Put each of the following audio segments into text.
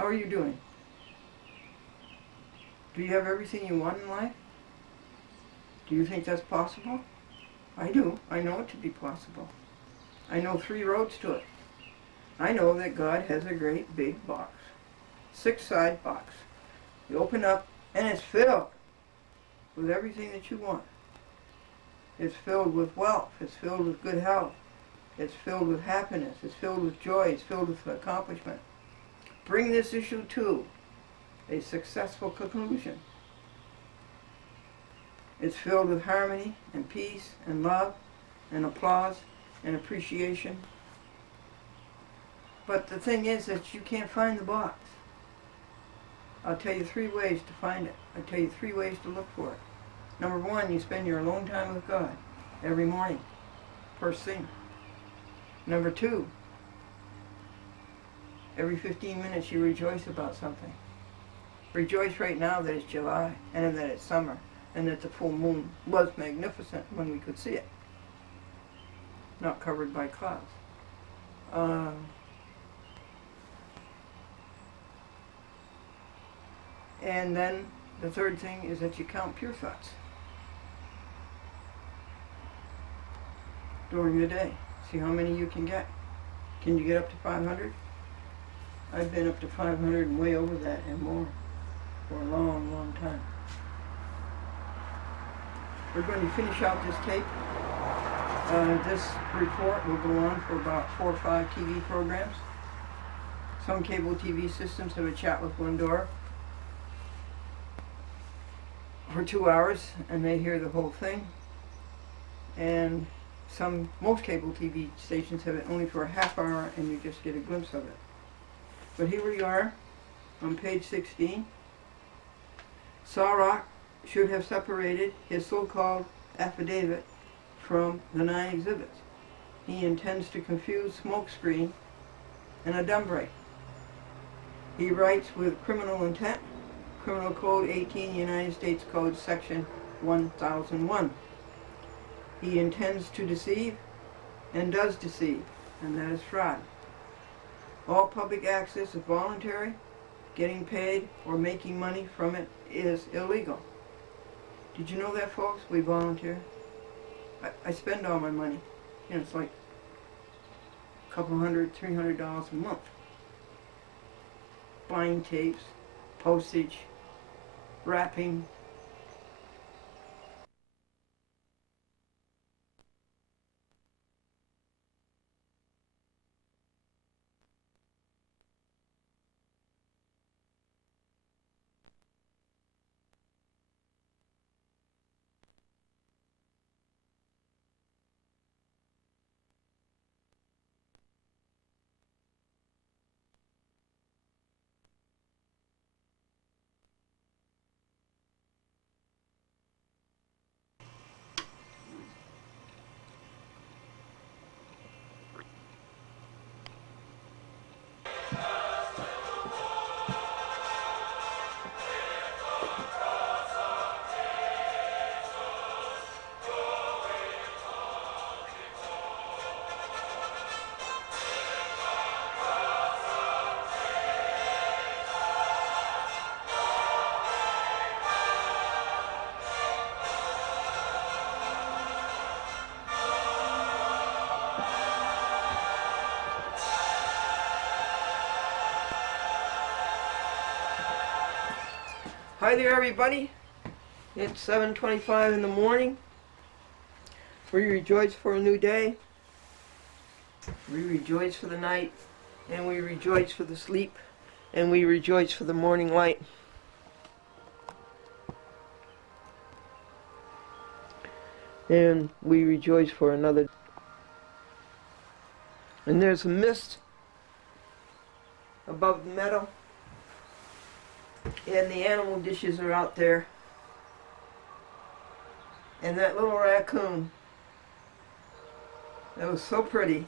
How are you doing? Do you have everything you want in life? Do you think that's possible? I do. I know it to be possible. I know 3 roads to it. I know that God has a great big box. 6-side box. You open up and it's filled with everything that you want. It's filled with wealth. It's filled with good health. It's filled with happiness. It's filled with joy. It's filled with accomplishment. Bring this issue to a successful conclusion. It's filled with harmony and peace and love and applause and appreciation. But the thing is that you can't find the box. I'll tell you 3 ways to find it. I'll tell you 3 ways to look for it. Number 1, you spend your alone time with God every morning, first thing. Number 2, every 15 minutes you rejoice about something. Rejoice right now that it's July and that it's summer and that the full moon was magnificent when we could see it, not covered by clouds. And then the 3rd thing is that you count pure thoughts during the day. See how many you can get. Can you get up to 500? I've been up to 500 and way over that and more for a long, long time. We're going to finish out this tape. This report will go on for about 4 or 5 TV programs. Some cable TV systems have a chat with Glendora for 2 hours and they hear the whole thing. And most cable TV stations have it only for a half hour and you just get a glimpse of it. But here we are on page 16. Sawrock should have separated his so-called affidavit from the 9 exhibits. He intends to confuse smokescreen and a dumb break. He writes with criminal intent, Criminal Code 18, United States Code, Section 1001. He intends to deceive and does deceive, and that is fraud. All public access is voluntary. Getting paid or making money from it is illegal. Did you know that, folks? We volunteer. I spend all my money. You know, it's like a couple $100, $300 a month. Buying tapes, postage, wrapping. Hi there, everybody. It's 7:25 in the morning. We rejoice for a new day. We rejoice for the night, and we rejoice for the sleep, and we rejoice for the morning light. And we rejoice for another. And there's a mist above the meadow. And the animal dishes are out there. And that little raccoon, that was so pretty.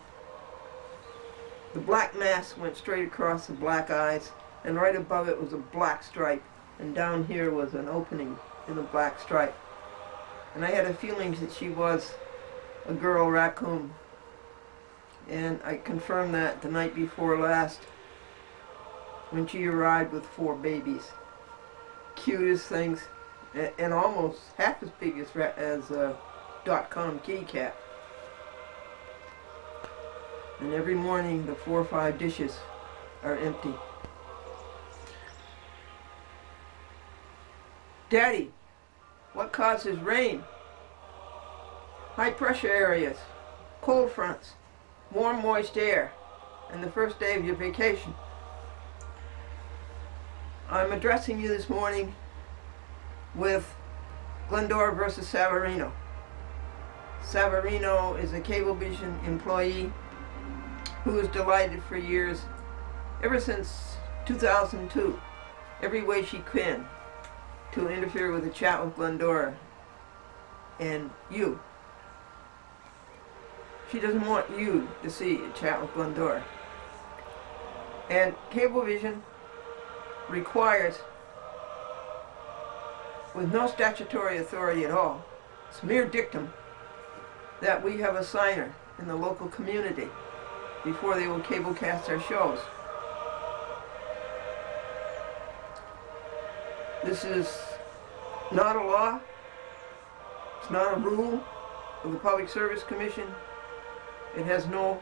The black mask went straight across the black eyes, and right above it was a black stripe, and down here was an opening in the black stripe. And I had a feeling that she was a girl raccoon. And I confirmed that the night before last. when she arrived with 4 babies. Cutest things, and almost half as big as a .com kitty cat. And every morning the 4 or 5 dishes are empty. Daddy, what causes rain? High pressure areas, cold fronts, warm moist air, and the first day of your vacation. I'm addressing you this morning with Glendora versus Savarino. Savarino is a Cablevision employee who was delighted for years, ever since 2002, every way she can, to interfere with a chat with Glendora and you. She doesn't want you to see a chat with Glendora. And Cablevision requires, with no statutory authority at all, it's mere dictum, that we have a signer in the local community before they will cablecast our shows. This is not a law, it's not a rule of the Public Service Commission. It has no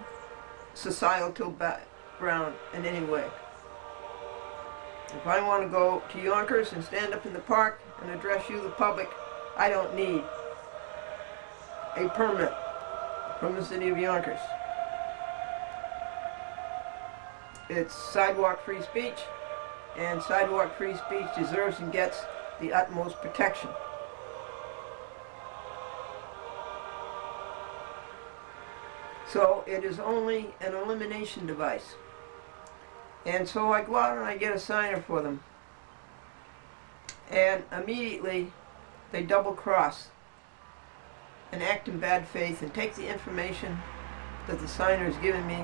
societal background in any way. If I want to go to Yonkers and stand up in the park and address you, the public, I don't need a permit from the city of Yonkers. It's sidewalk free speech, and sidewalk free speech deserves and gets the utmost protection. So it is only an elimination device. And so I go out and I get a signer for them. And immediately they double cross and act in bad faith and take the information that the signer has given me,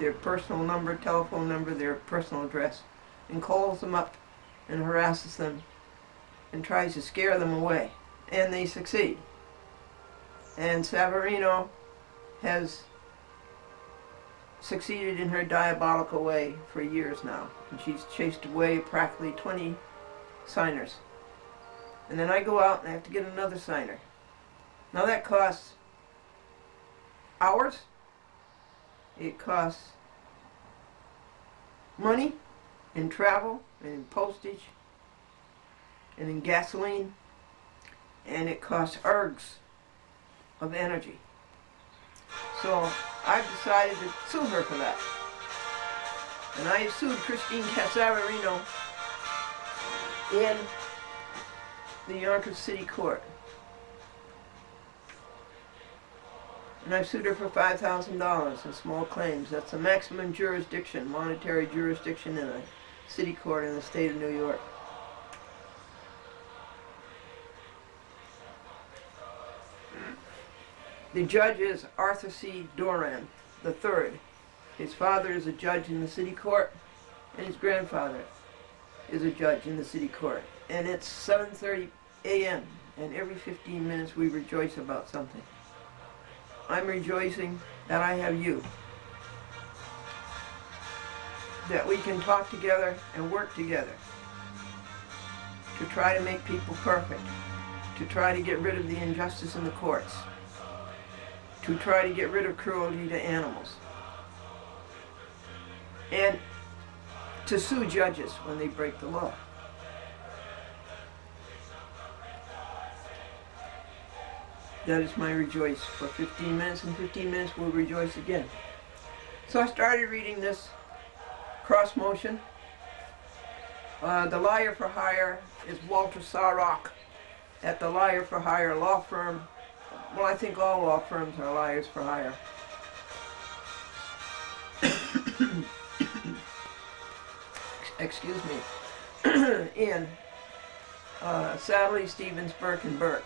their personal number, telephone number, their personal address, and calls them up and harasses them and tries to scare them away. And they succeed. And Savarino has succeeded in her diabolical way for years now. And she's chased away practically 20 signers. And then I go out and I have to get another signer. Now that costs hours. It costs money in travel and in postage and in gasoline, and it costs ergs of energy. So I've decided to sue her for that. And I sued Christine Savarino in the Yonkers City Court. And I've sued her for $5,000 in small claims. That's the maximum jurisdiction, monetary jurisdiction in a city court in the state of New York. The judge is Arthur C. Doran III. His father is a judge in the city court, and his grandfather is a judge in the city court. And it's 7:30 a.m., and every 15 minutes we rejoice about something. I'm rejoicing that I have you, that we can talk together and work together to try to make people perfect, to try to get rid of the injustice in the courts, to try to get rid of cruelty to animals, and to sue judges when they break the law. That is my rejoice for 15 minutes, and 15 minutes we'll rejoice again. So I started reading this cross motion. The liar for hire is Walter Sarrock at the Liar for Hire law firm. Well, I think all law firms are liars for hire. Excuse me. In Sadley, Stevens, Burke, and Burke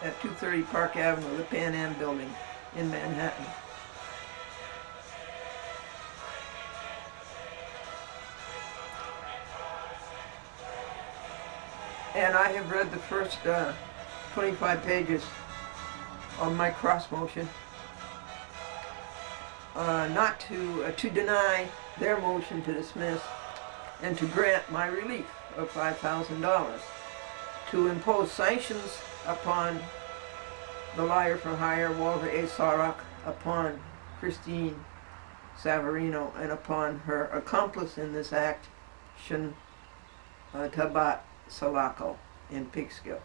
at 230 Park Avenue, the Pan Am building in Manhattan. And I have read the first 25 pages of my cross motion, not to deny their motion to dismiss, and to grant my relief of $5,000, to impose sanctions upon the liar for hire, Walter A. Sarok, upon Christine Savarino, and upon her accomplice in this act, Tabat Salako, in Peekskill.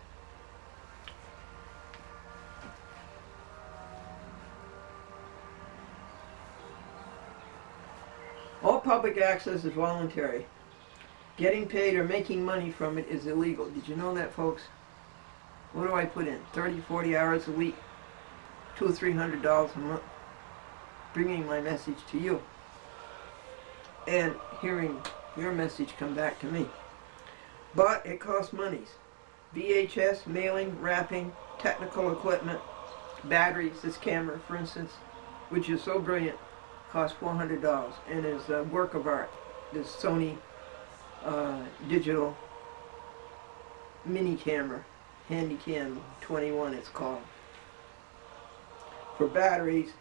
All public access is voluntary. Getting paid or making money from it is illegal. Did you know that, folks? What do I put in? 30, 40 hours a week, $200 or $300 a month, bringing my message to you and hearing your message come back to me. But it costs monies. VHS, mailing, wrapping, technical equipment, batteries, this camera, for instance, which is so brilliant, costs $400 and is a work of art. This Sony digital mini camera, Handycam 21 it's called, for batteries,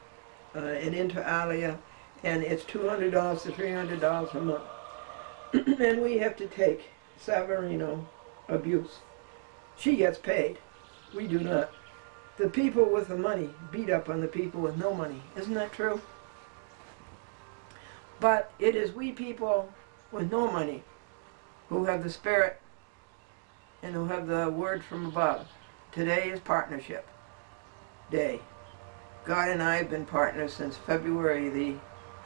and inter alia, and it's $200 to $300 a month. And we have to take Savarino abuse. She gets paid. We do not. The people with the money beat up on the people with no money. Isn't that true? But it is we people with no money who have the spirit and who have the word from above. Today is Partnership Day. God and I have been partners since February the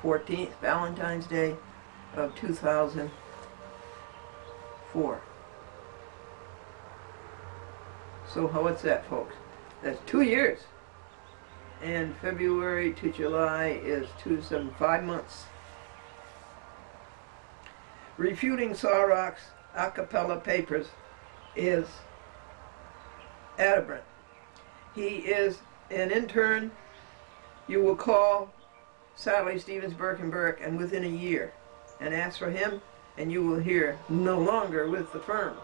14th, Valentine's Day of 2004. So what's that, folks? That's 2 years. And February to July is 5 months. Refuting Sarok's a cappella papers is aberrant. He is an intern. You will call Sally Stevens Burke, and within a year, and ask for him, and you will hear no longer with the firm.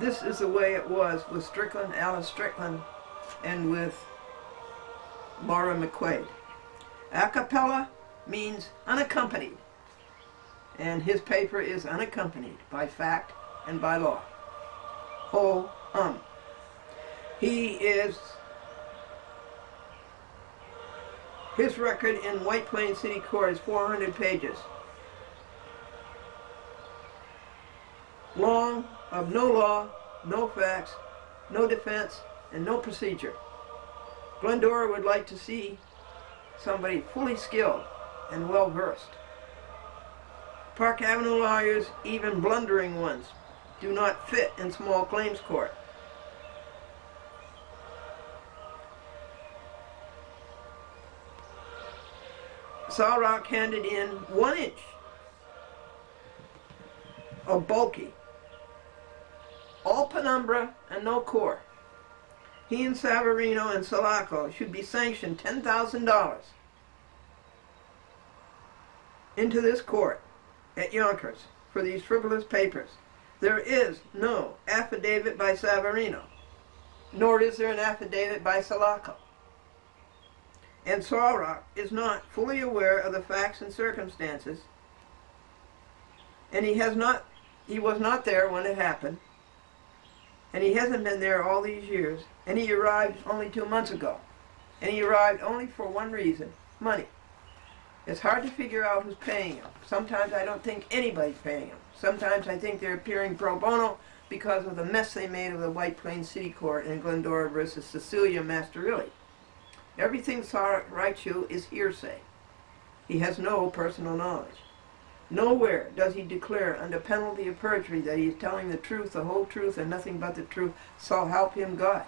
This is the way it was with Strickland, Alice Strickland, and with Laura McQuaid. A cappella means unaccompanied, and his paper is unaccompanied by fact and by law. His record in White Plains City Court is 400 pages. Long, of no law, no facts, no defense, and no procedure. Glendora would like to see somebody fully skilled and well-versed. Park Avenue lawyers, even blundering ones, do not fit in small claims court. Sarok handed in 1 inch of bulky, all penumbra and no core. He and Savarino and Salako should be sanctioned $10,000 into this court at Yonkers for these frivolous papers. There is no affidavit by Savarino, nor is there an affidavit by Salako. And Sarok is not fully aware of the facts and circumstances, and he was not there when it happened, and he hasn't been there all these years, and he arrived only 2 months ago, and he arrived only for one reason: money. It's hard to figure out who's paying him. Sometimes I don't think anybody's paying him. Sometimes I think they're appearing pro bono because of the mess they made of the White Plains City Court in Glendora versus Cecilia Masterilli. Everything Sarok writes you is hearsay. He has no personal knowledge. Nowhere does he declare under penalty of perjury that he is telling the truth, the whole truth, and nothing but the truth. So help him God.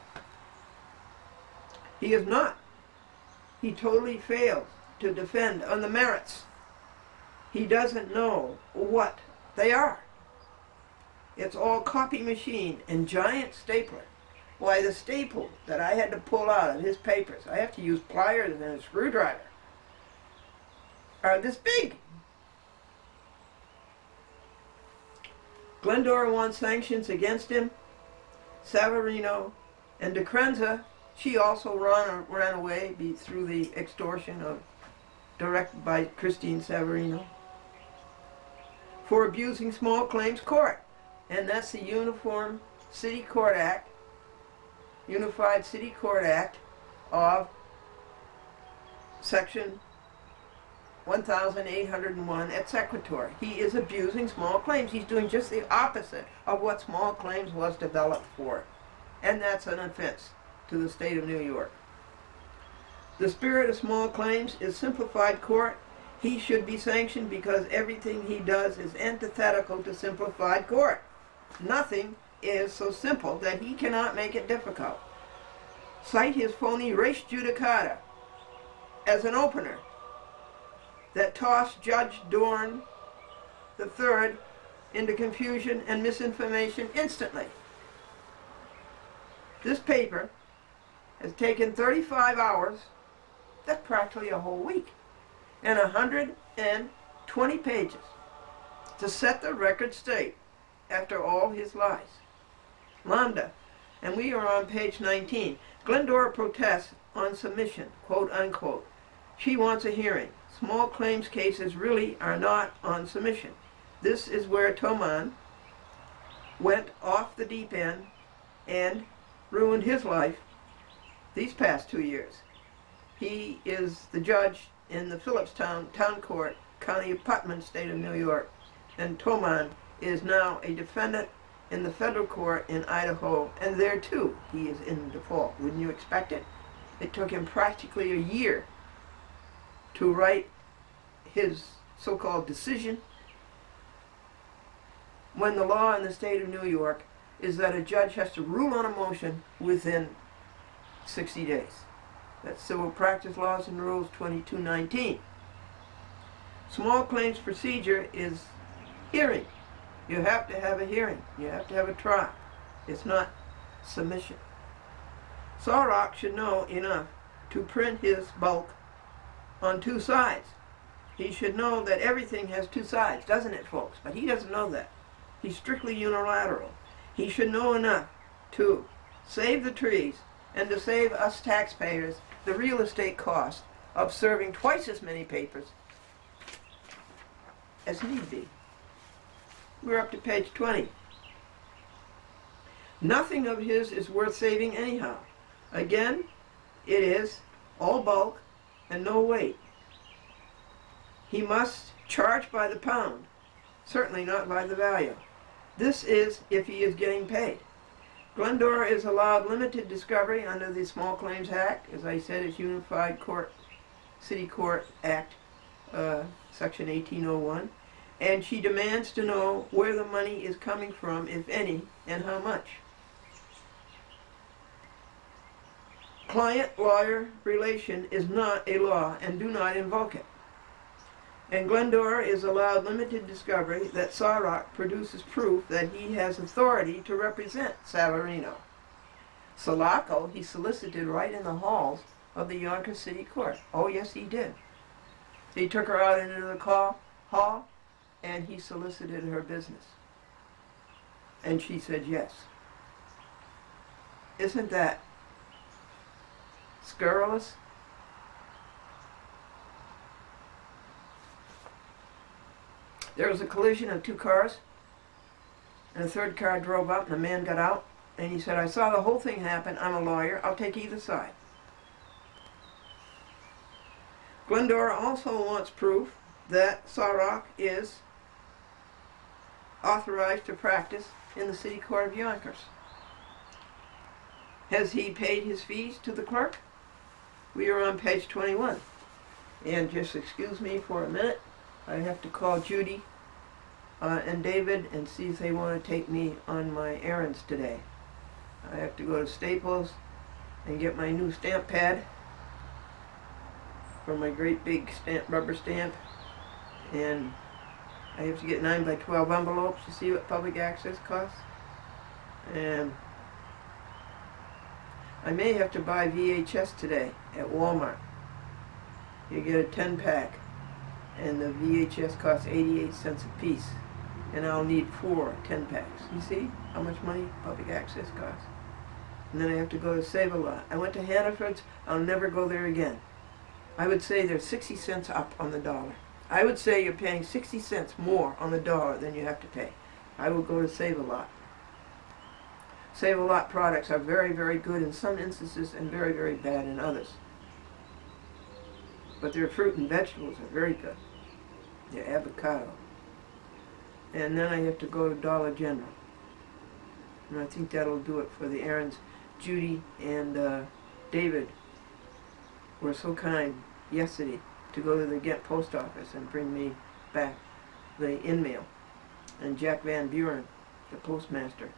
He is not. He totally fails to defend on the merits. He doesn't know what they are. It's all copy machine and giant stapler. Why, the staple that I had to pull out of his papers, I have to use pliers and a screwdriver, are this big. Glendora wants sanctions against him. Savarino and DeCrenza, she also ran away through the extortion directed by Christine Savarino. for abusing small claims court. And that's the Uniform City Court Act, Unified City Court Act of Section 1801 et sequitur. He is abusing small claims. He's doing just the opposite of what small claims was developed for. And that's an offense to the state of New York. The spirit of small claims is simplified court. He should be sanctioned because everything he does is antithetical to simplified court. Nothing is so simple that he cannot make it difficult. Cite his phony res judicata as an opener that tossed Judge Dorn III into confusion and misinformation instantly. This paper has taken 35 hours, that's practically a whole week, and 120 pages to set the record straight after all his lies. Lambda, and we are on page 19. Glendora protests on submission, quote unquote. She wants a hearing. Small claims cases really are not on submission. This is where Toman went off the deep end and ruined his life these past 2 years. He is the judge in the Phillipstown Town Court, County of Putnam, State of New York, and Toman is now a defendant in the federal court in Idaho, and there too he is in default. Wouldn't you expect it? It took him practically a year to write his so-called decision, when the law in the state of New York is that a judge has to rule on a motion within 60 days. That's Civil Practice Laws and Rules 2219. Small claims procedure is hearing. You have to have a hearing. You have to have a trial. It's not submission. Sorok should know enough to print his bulk on 2 sides. He should know that everything has 2 sides, doesn't it, folks? But he doesn't know that. He's strictly unilateral. He should know enough to save the trees and to save us taxpayers the real estate cost of serving twice as many papers as need be. We're up to page 20. Nothing of his is worth saving anyhow. Again, it is all bulk and no weight. He must charge by the pound, certainly not by the value. This is if he is getting paid. Glendora is allowed limited discovery under the Small Claims Act. As I said, it's Unified City Court Act, Section 1801. And she demands to know where the money is coming from, if any, and how much. Client-lawyer relation is not a law, and do not invoke it. And Glendora is allowed limited discovery that Sorok produces proof that he has authority to represent Savarino. Salako he solicited right in the halls of the Yonkers City Court. Oh yes, he did. He took her out into the hall and he solicited her business. And she said yes. Isn't that scurrilous? There was a collision of 2 cars, and a 3rd car drove up, and the man got out, and he said, I saw the whole thing happen. I'm a lawyer. I'll take either side. Glendora also wants proof that Sorok is authorized to practice in the City Court of Yonkers. Has he paid his fees to the clerk? We are on page 21. And just excuse me for a minute. I have to call Judy and David and see if they want to take me on my errands today. I have to go to Staples and get my new stamp pad for my great big rubber stamp, and I have to get 9 by 12 envelopes to see what public access costs, and I may have to buy VHS today at Walmart. You get a 10-pack. And the VHS costs 88 cents a piece. And I'll need 4 10-packs. You see how much money public access costs? And then I have to go to Save-A-Lot. I went to Hannaford's. I'll never go there again. I would say they're 60 cents up on the dollar. I would say you're paying 60 cents more on the dollar than you have to pay. I would go to Save-A-Lot. Save-A-Lot products are very, very good in some instances and very, very bad in others. But their fruit and vegetables are very good. Their avocado. And then I have to go to Dollar General. And I think that'll do it for the errands. Judy and David were so kind yesterday to go to the Ghent post office and bring me back the in-mail. And Jack Van Buren, the postmaster,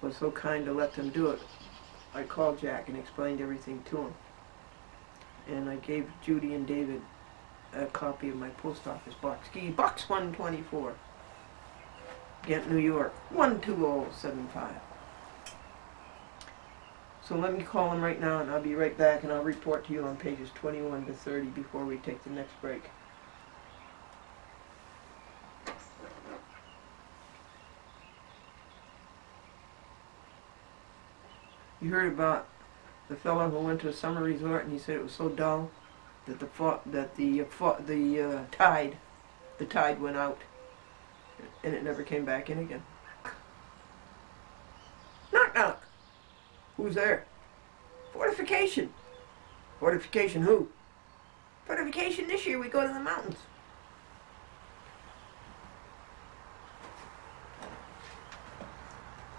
was so kind to let them do it. I called Jack and explained everything to him. And I gave Judy and David a copy of my post office box key, box 124, Ghent, New York, 12075. So let me call them right now, and I'll be right back, and I'll report to you on pages 21 to 30 before we take the next break. You heard about the fellow who went to a summer resort, and he said it was so dull that the tide went out, and it never came back in again. Knock knock. Who's there? Fortification. Fortification who? Fortification this year we go to the mountains.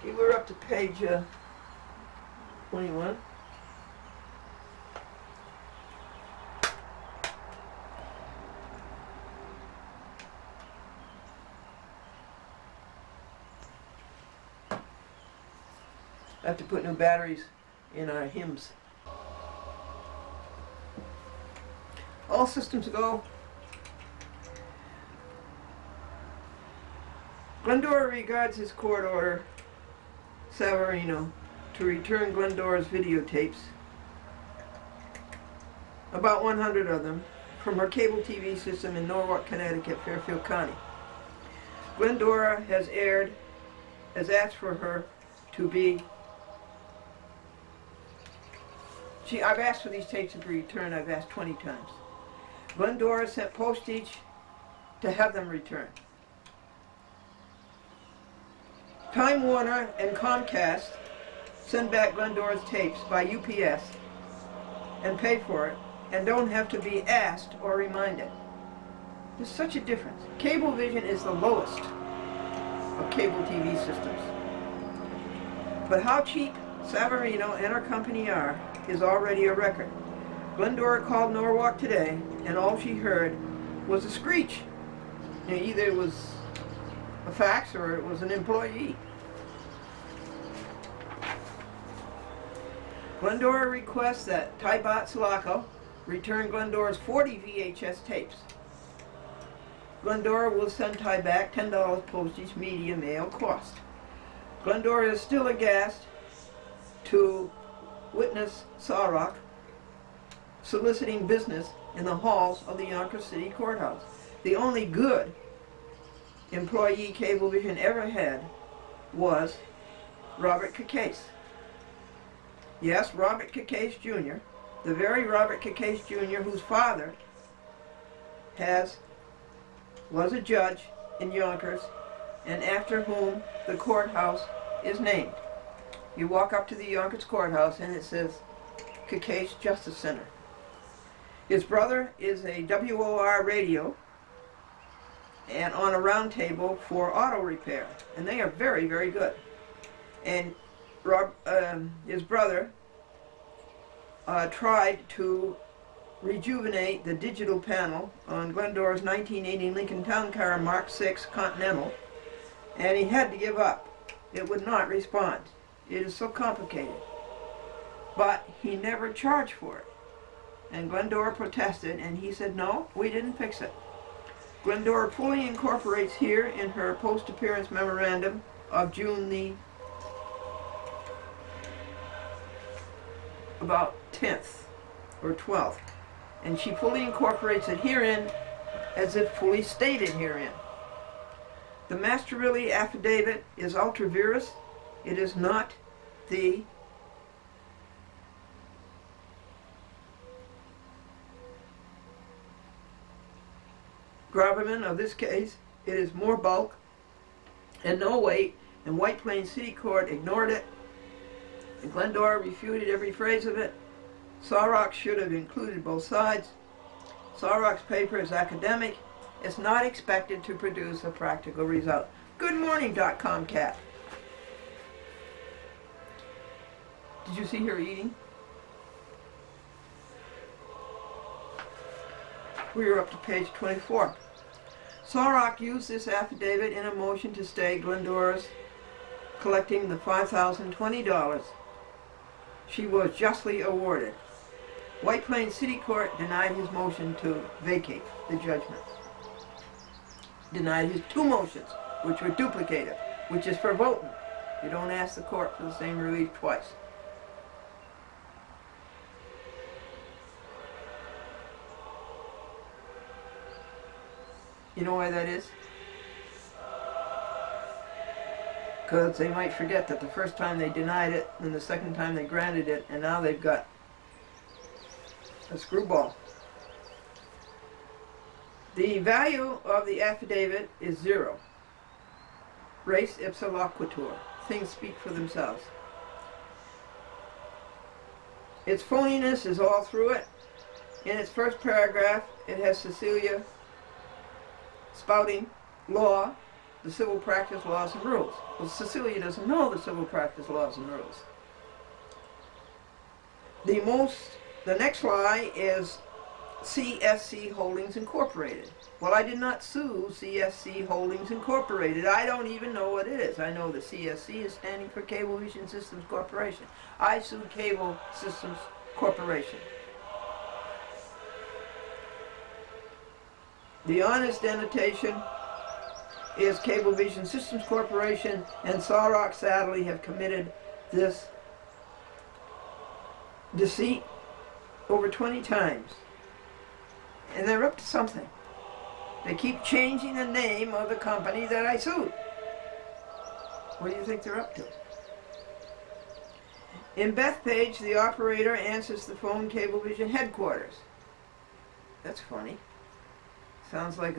Okay, we're up to page 21. I have to put new batteries in our hymns. All systems go. Glendora regards his court order, Savarino, to return Glendora's videotapes, about 100 of them, from her cable TV system in Norwalk, Connecticut, Fairfield County. Glendora has asked for her to be I've asked for these tapes to be returned. I've asked 20 times. Glendora sent postage to have them returned. Time Warner and Comcast send back Glendora's tapes by UPS and pay for it and don't have to be asked or reminded. There's such a difference. Cablevision is the lowest of cable TV systems. But how cheap Savarino and her company are is already a record. Glendora called Norwalk today, and all she heard was a screech. You know, either it was a fax or it was an employee. Glendora requests that Tybot Sulaco return Glendora's 40 VHS tapes. Glendora will send Ty back $10 postage, media, mail cost. Glendora is still aghast to witness Sarok soliciting business in the halls of the Yonkers City Courthouse. The only good employee Cablevision ever had was Robert Cacase. Yes, Robert Cacase Jr., the very Robert Cacase Jr. whose father was a judge in Yonkers and after whom the courthouse is named. You walk up to the Yonkers Courthouse and it says Cacase Justice Center. His brother is a WOR radio and on a round table for auto repair, and they are very, very good. And his brother tried to rejuvenate the digital panel on Glendora's 1980 Lincoln Town Car Mark VI Continental, and he had to give up. It would not respond. It is so complicated. But he never charged for it. And Glendora protested, and he said, no, we didn't fix it. Glendora fully incorporates here in her post-appearance memorandum of June the about 10th or 12th. And she fully incorporates it herein as if fully stated herein. The Masterilli affidavit is ultra vires. It is not the gravamen of this case, it is more bulk and no weight, and White Plains City Court ignored it, and Glendora refuted every phrase of it. Sawrock should have included both sides. Sawrock's paper is academic. It's not expected to produce a practical result. Good morning, .com-cat. Did you see her eating? We are up to page 24. Sawrock used this affidavit in a motion to stay Glendora's collecting the $5,020 she was justly awarded. White Plains City Court denied his motion to vacate the judgment. Denied his two motions, which were duplicative, which is for voting. You don't ask the court for the same relief twice. You know why that is? Because they might forget that the first time they denied it, and the second time they granted it, and now they've got a screwball. The value of the affidavit is 0. Res ipsa loquitur. Things speak for themselves. Its phoniness is all through it. In its first paragraph, it has Cecilia spouting law, the civil practice laws and rules. Well, Cecilia doesn't know the civil practice laws and rules. The next lie is CSC Holdings Incorporated. Well, I did not sue CSC Holdings Incorporated. I don't even know what it is. I know the CSC is standing for Cablevision Systems Corporation. I sued Cable Systems Corporation. The honest annotation is Cablevision Systems Corporation, and Sawrock sadly have committed this deceit over 20 times. And they're up to something. They keep changing the name of the company that I sued. What do you think they're up to? In Bethpage, the operator answers the phone Cablevision headquarters. That's funny. Sounds like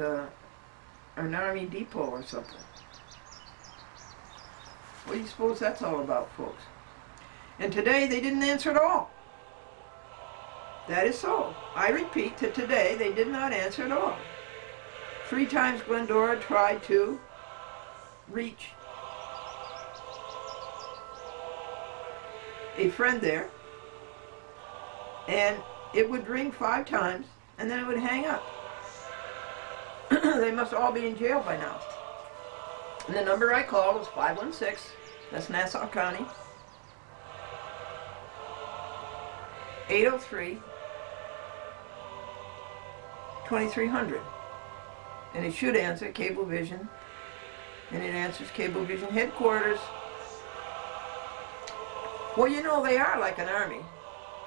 an army depot or something. What do you suppose that's all about, folks? And today they didn't answer at all. That is so. I repeat that today they did not answer at all. 3 times Glendora tried to reach a friend there, and it would ring 5 times, and then it would hang up. They must all be in jail by now. And the number I called was 516, that's Nassau County, 803 2300. And it should answer Cablevision, and it answers Cablevision headquarters. Well, you know, they are like an army.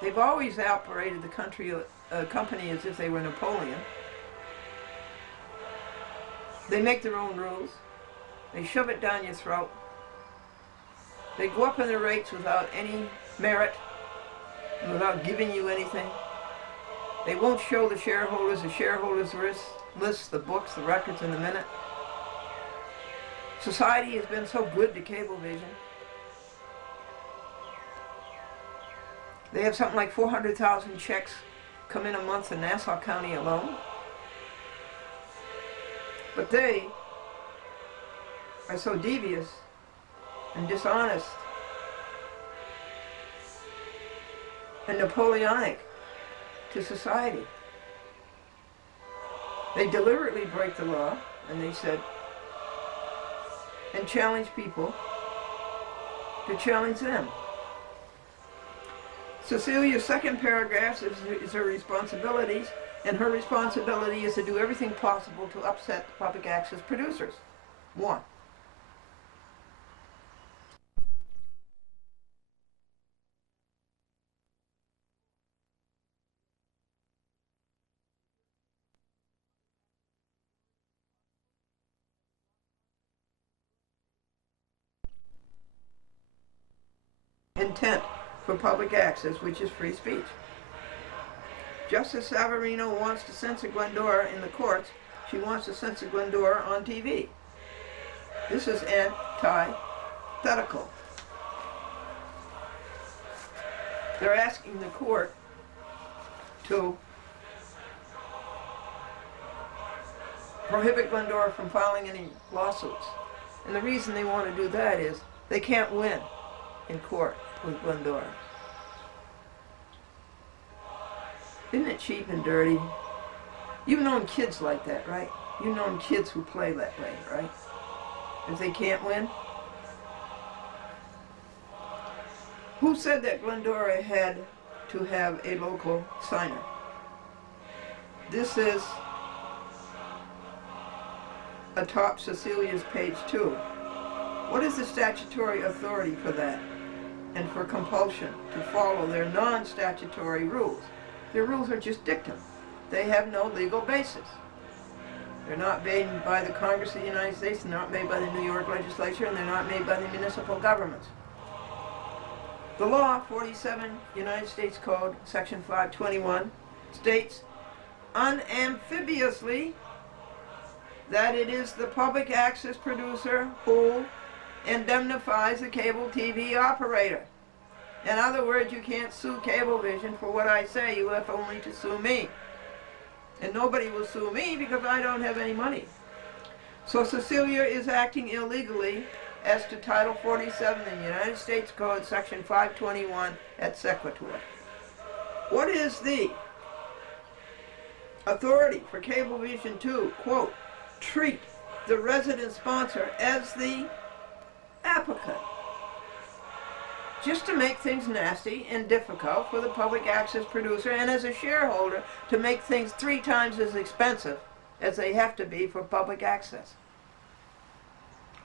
They've always operated the company as if they were Napoleon. They make their own rules. They shove it down your throat. They go up in the rates without any merit and without giving you anything. They won't show the shareholders list, the books, the records in a minute. Society has been so good to Cablevision. They have something like 400,000 checks come in a month in Nassau County alone. But they are so devious and dishonest and Napoleonic to society. They deliberately break the law, and they said, and challenge people to challenge them. Cecilia's second paragraph is her responsibilities, and her responsibility is to do everything possible to upset the public access producers. 1. Intent for public access, which is free speech. Justice Savarino wants to censor Glendora in the courts. She wants to censor Glendora on TV. This is antithetical. They're asking the court to prohibit Glendora from filing any lawsuits. And the reason they want to do that is they can't win in court with Glendora. Isn't it cheap and dirty? You've known kids like that, right? You've known kids who play that way, right? If they can't win. Who said that Glendora had to have a local signer? This is atop Cecilia's page 2. What is the statutory authority for that? And for compulsion to follow their non-statutory rules? Their rules are just dictum. They have no legal basis. They're not made by the Congress of the United States, they're not made by the New York legislature, and they're not made by the municipal governments. The law, 47 United States Code, Section 521, states unambiguously that it is the public access producer who indemnifies the cable TV operator. In other words, you can't sue Cablevision for what I say, you have only to sue me. And nobody will sue me because I don't have any money. So Cecilia is acting illegally as to Title 47 in the United States Code, Section 521 et sequitur. What is the authority for Cablevision to, quote, treat the resident sponsor as the applicant? Just to make things nasty and difficult for the public access producer, and as a shareholder to make things 3 times as expensive as they have to be for public access.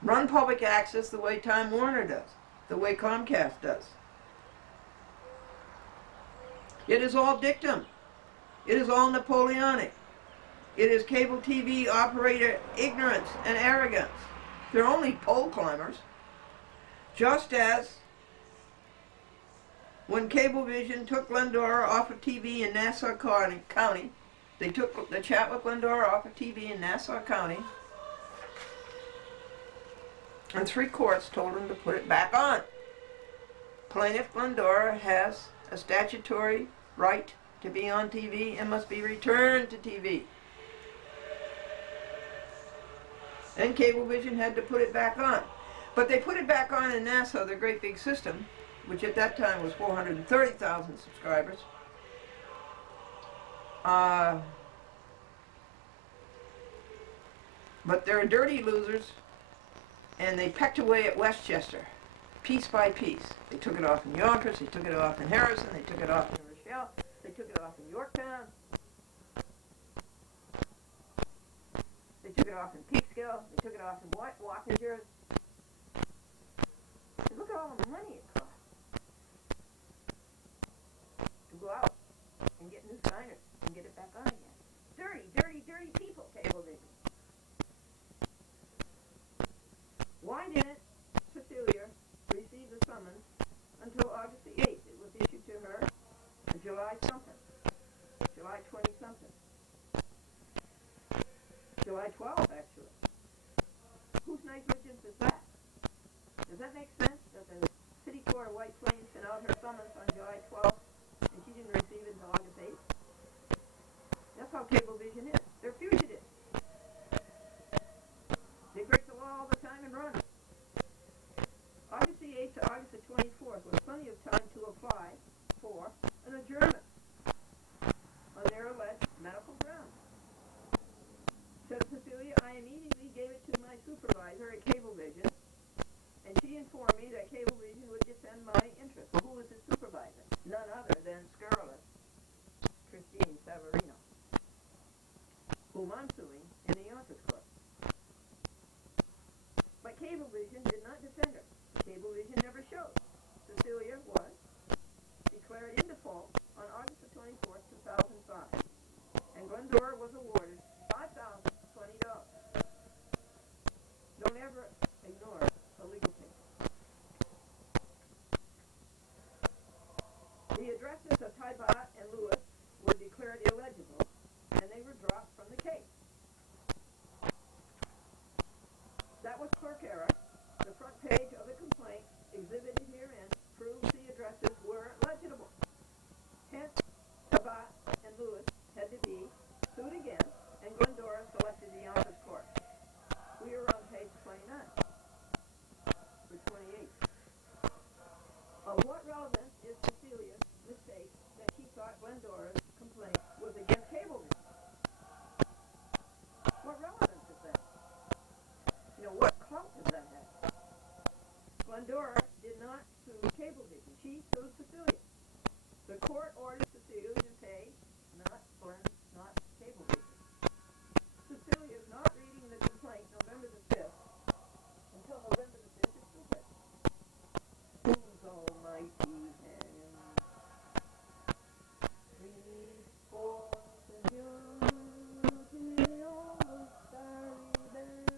Run public access the way Time Warner does, the way Comcast does. It is all dictum. It is all Napoleonic. It is cable TV operator ignorance and arrogance. They're only pole climbers. Just as when Cablevision took Glendora off of TV in Nassau County, they took the chat with Glendora off of TV in Nassau County, and 3 courts told them to put it back on. Plaintiff Glendora has a statutory right to be on TV and must be returned to TV. And Cablevision had to put it back on. But they put it back on in Nassau, their great big system, which at that time was 430,000 subscribers. But they're dirty losers, and they pecked away at Westchester, piece by piece. They took it off in Yonkers, they took it off in Harrison, they took it off in Rochelle, they took it off in Yorktown, they took it off in Peekskill, they took it off in Wappinger. Look at all the money it costs to go out and get new signers and get it back on again. Dirty, dirty, dirty people, Cablevision. Why didn't Cecilia receive the summons until August the 8th? It was issued to her on July something, July 20 something, July 12th actually. Whose negligence is that? Does that make sense that the City Court of White Plains sent out her summons on July 12th and she didn't receive it until August 8th? That's how Cablevision is. They're fugitives. They break the law all the time and run. August the 8th to August the 24th was plenty of time to apply for an adjournment on their alleged medical grounds. Said Cecilia, I immediately gave it to my supervisor at Cablevision, and she informed me that Cablevision would defend my interest. Well, who was his supervisor? None other than Scurrilous Christine Savarino, whom I'm suing in the Yonkers Court. But Cablevision did not defend her. Cablevision never showed. Cecilia was declared in default on August the 24th, 2005, and Glendora was awarded $5,020. Don't ever ignore a legal case. The addresses of Tybot and Lewis were declared illegible, and they were dropped from the case. work error, the front page of the complaint exhibited herein proves the addresses were legible. Hence, Tabat and Lewis had to be sued again, and Glendora selected the Yonkers court. We are on page 29 for 28. Of what relevance is Cecilia's mistake that she thought Glendora's complaint was against cablemen? What relevance is that? What clout does that have? Glendora did not sue Cablevision. She sued Cecilia. The court ordered Cecilia to pay, not Cablevision. Cecilia is not reading the complaint November the 5th until November the 5th is stupid. Whose almighty hand breathes forth the beauty of the starry band.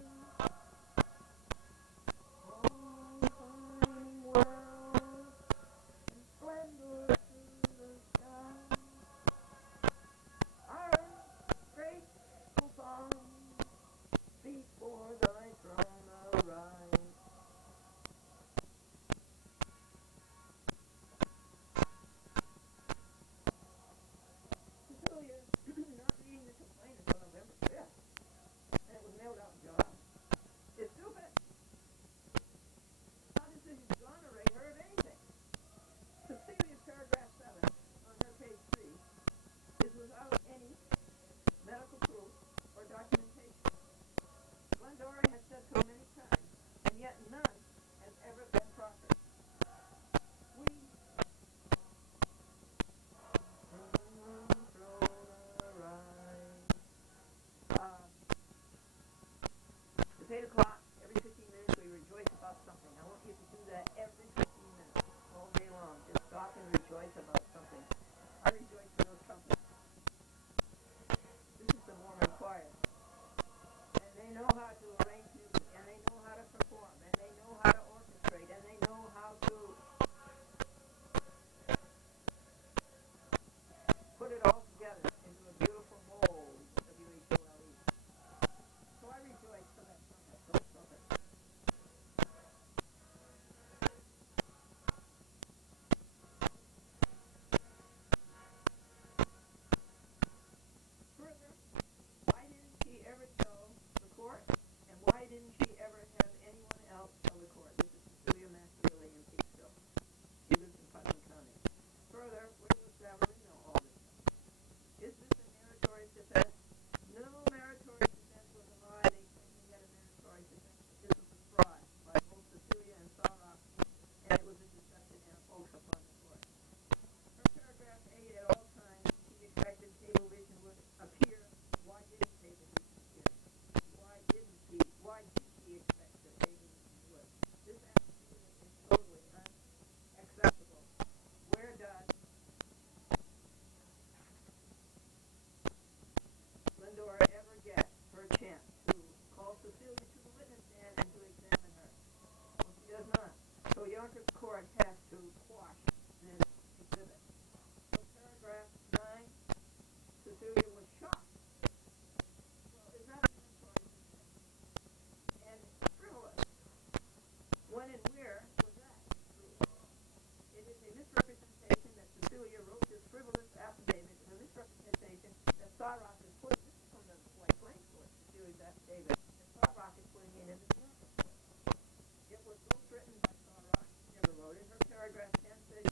It's 8 o'clock. Every 15 minutes we rejoice about something. I want you to do that every 15 minutes, all day long. Just stop and rejoice about something. I rejoice for those trumpets. This is the Mormon choir. And they know how to arrange music, and they know how to perform, and they know how to orchestrate, and they know how to put it all together into a beautiful whole, W-H-O-L-E. So I rejoice for that trumpet, those trumpets. Further, why didn't she ever tell the court, and why didn't she ever have anyone else tell the court? This is Cecilia Mastroianni in Peekskill. She lives in Putnam County. Further, where does Savarin know all this? Is this a meritorious defense? No meritorious defense was a lie. They claimed he had a meritorious defense. This was a fraud by both Cecilia and Sarah, and it was a deception and a hoax upon the court. Her paragraph 8, at all times, she expected Cablevision would appear. Why didn't Cablevision appear? Why did she expect that Cablevision would? This attitude is totally unacceptable. Where does Glendora ever get her chance to call Cecilia to the witness stand and to examine her? Well, she does not. So Yonkers Court has to quash this exhibit. So paragraph 9, Cecilia was shocked. Well, is that a meritorious defense? And frivolous. When and where was that true? It is a misrepresentation that Cecilia wrote this frivolous affidavit, and a misrepresentation that Sarah is putting, this is from the White Plains Court, Cecilia's affidavit, that Sarah is putting in the Yonkers Court. It was both written by Sarah, she never wrote it. Her paragraph 10 says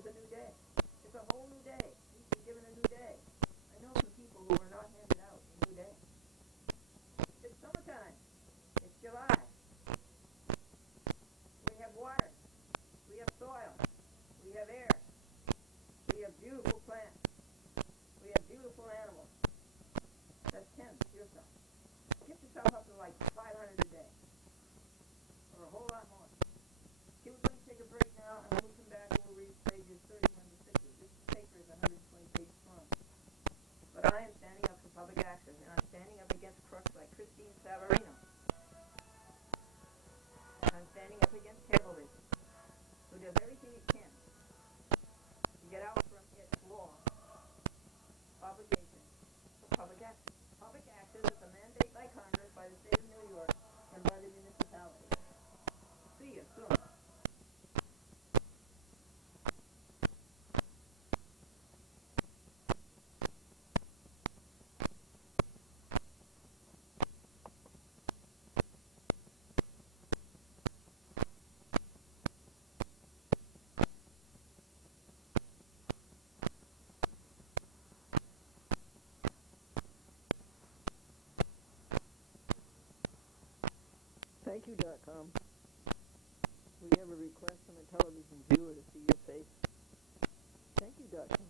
is a new day. It's a whole new day. He's been given a new day. I know some people who are not handed out a new day. It's summertime. It's July. We have water. We have soil. We have air. We have beautiful plants. We have beautiful animals. That's 10 to yourself. Get yourself up to like 500 a day. Or a whole lot more. Okay, we're going to take a break now, and we'll come back and we'll read pages 31 to 60. This paper is 120 pages long. But I am standing up for public access, and I'm standing up against crooks like Christine Savarino. I'm standing up against cablevision, who does everything it can to get out from its law obligation for public access. Public access is a mandate by Congress, by the state of New York, and by the municipality. See you soon. ThankYou.com. We have a request from a television viewer to see your face. ThankYou.com.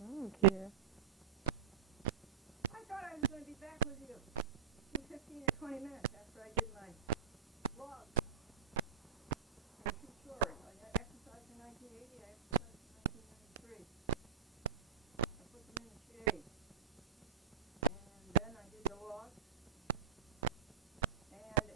I don't care. I thought I was going to be back with you in 15 or 20 minutes after I did my vlog. I'm too short. I exercised in 1980. I exercised in 1993. I put them in the shade. And then I did the vlog. And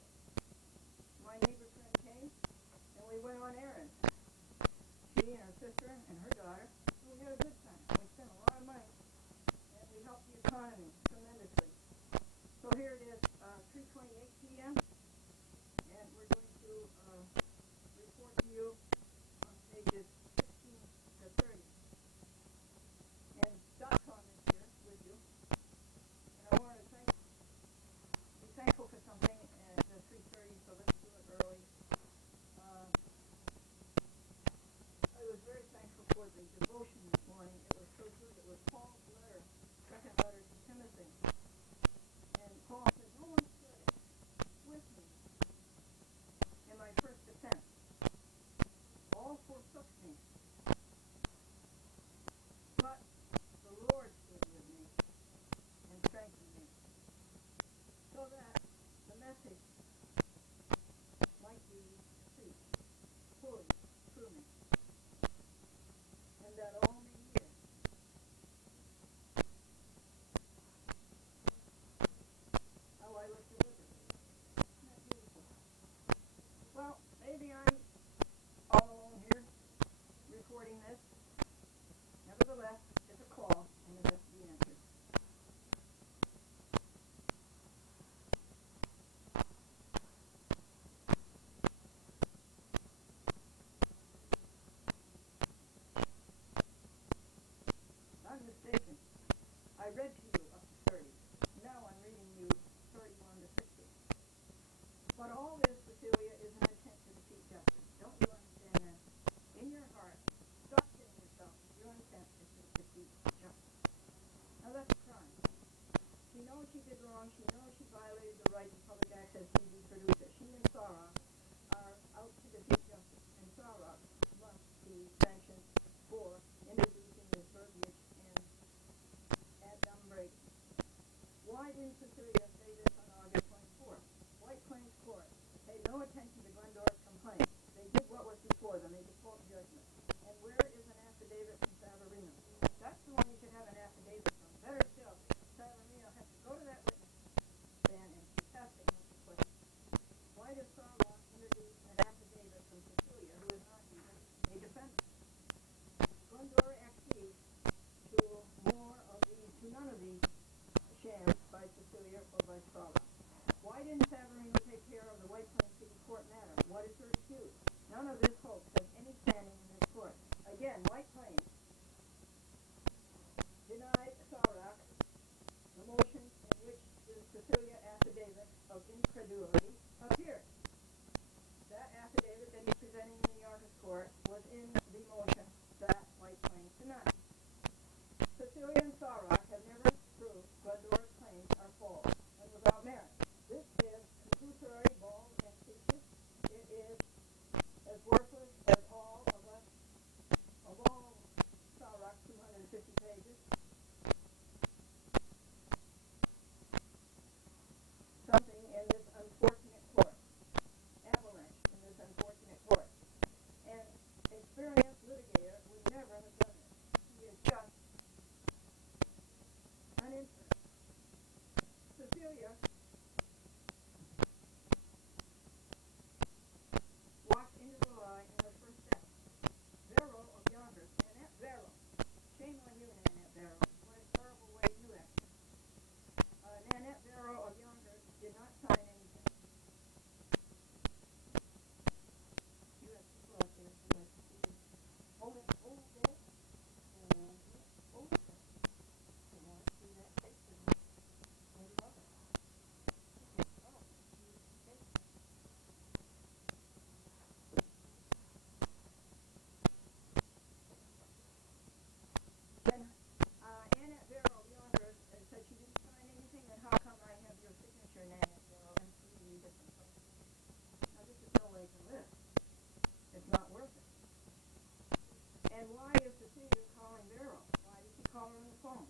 And why is Cecilia calling Vero? Why did she call her on the phone?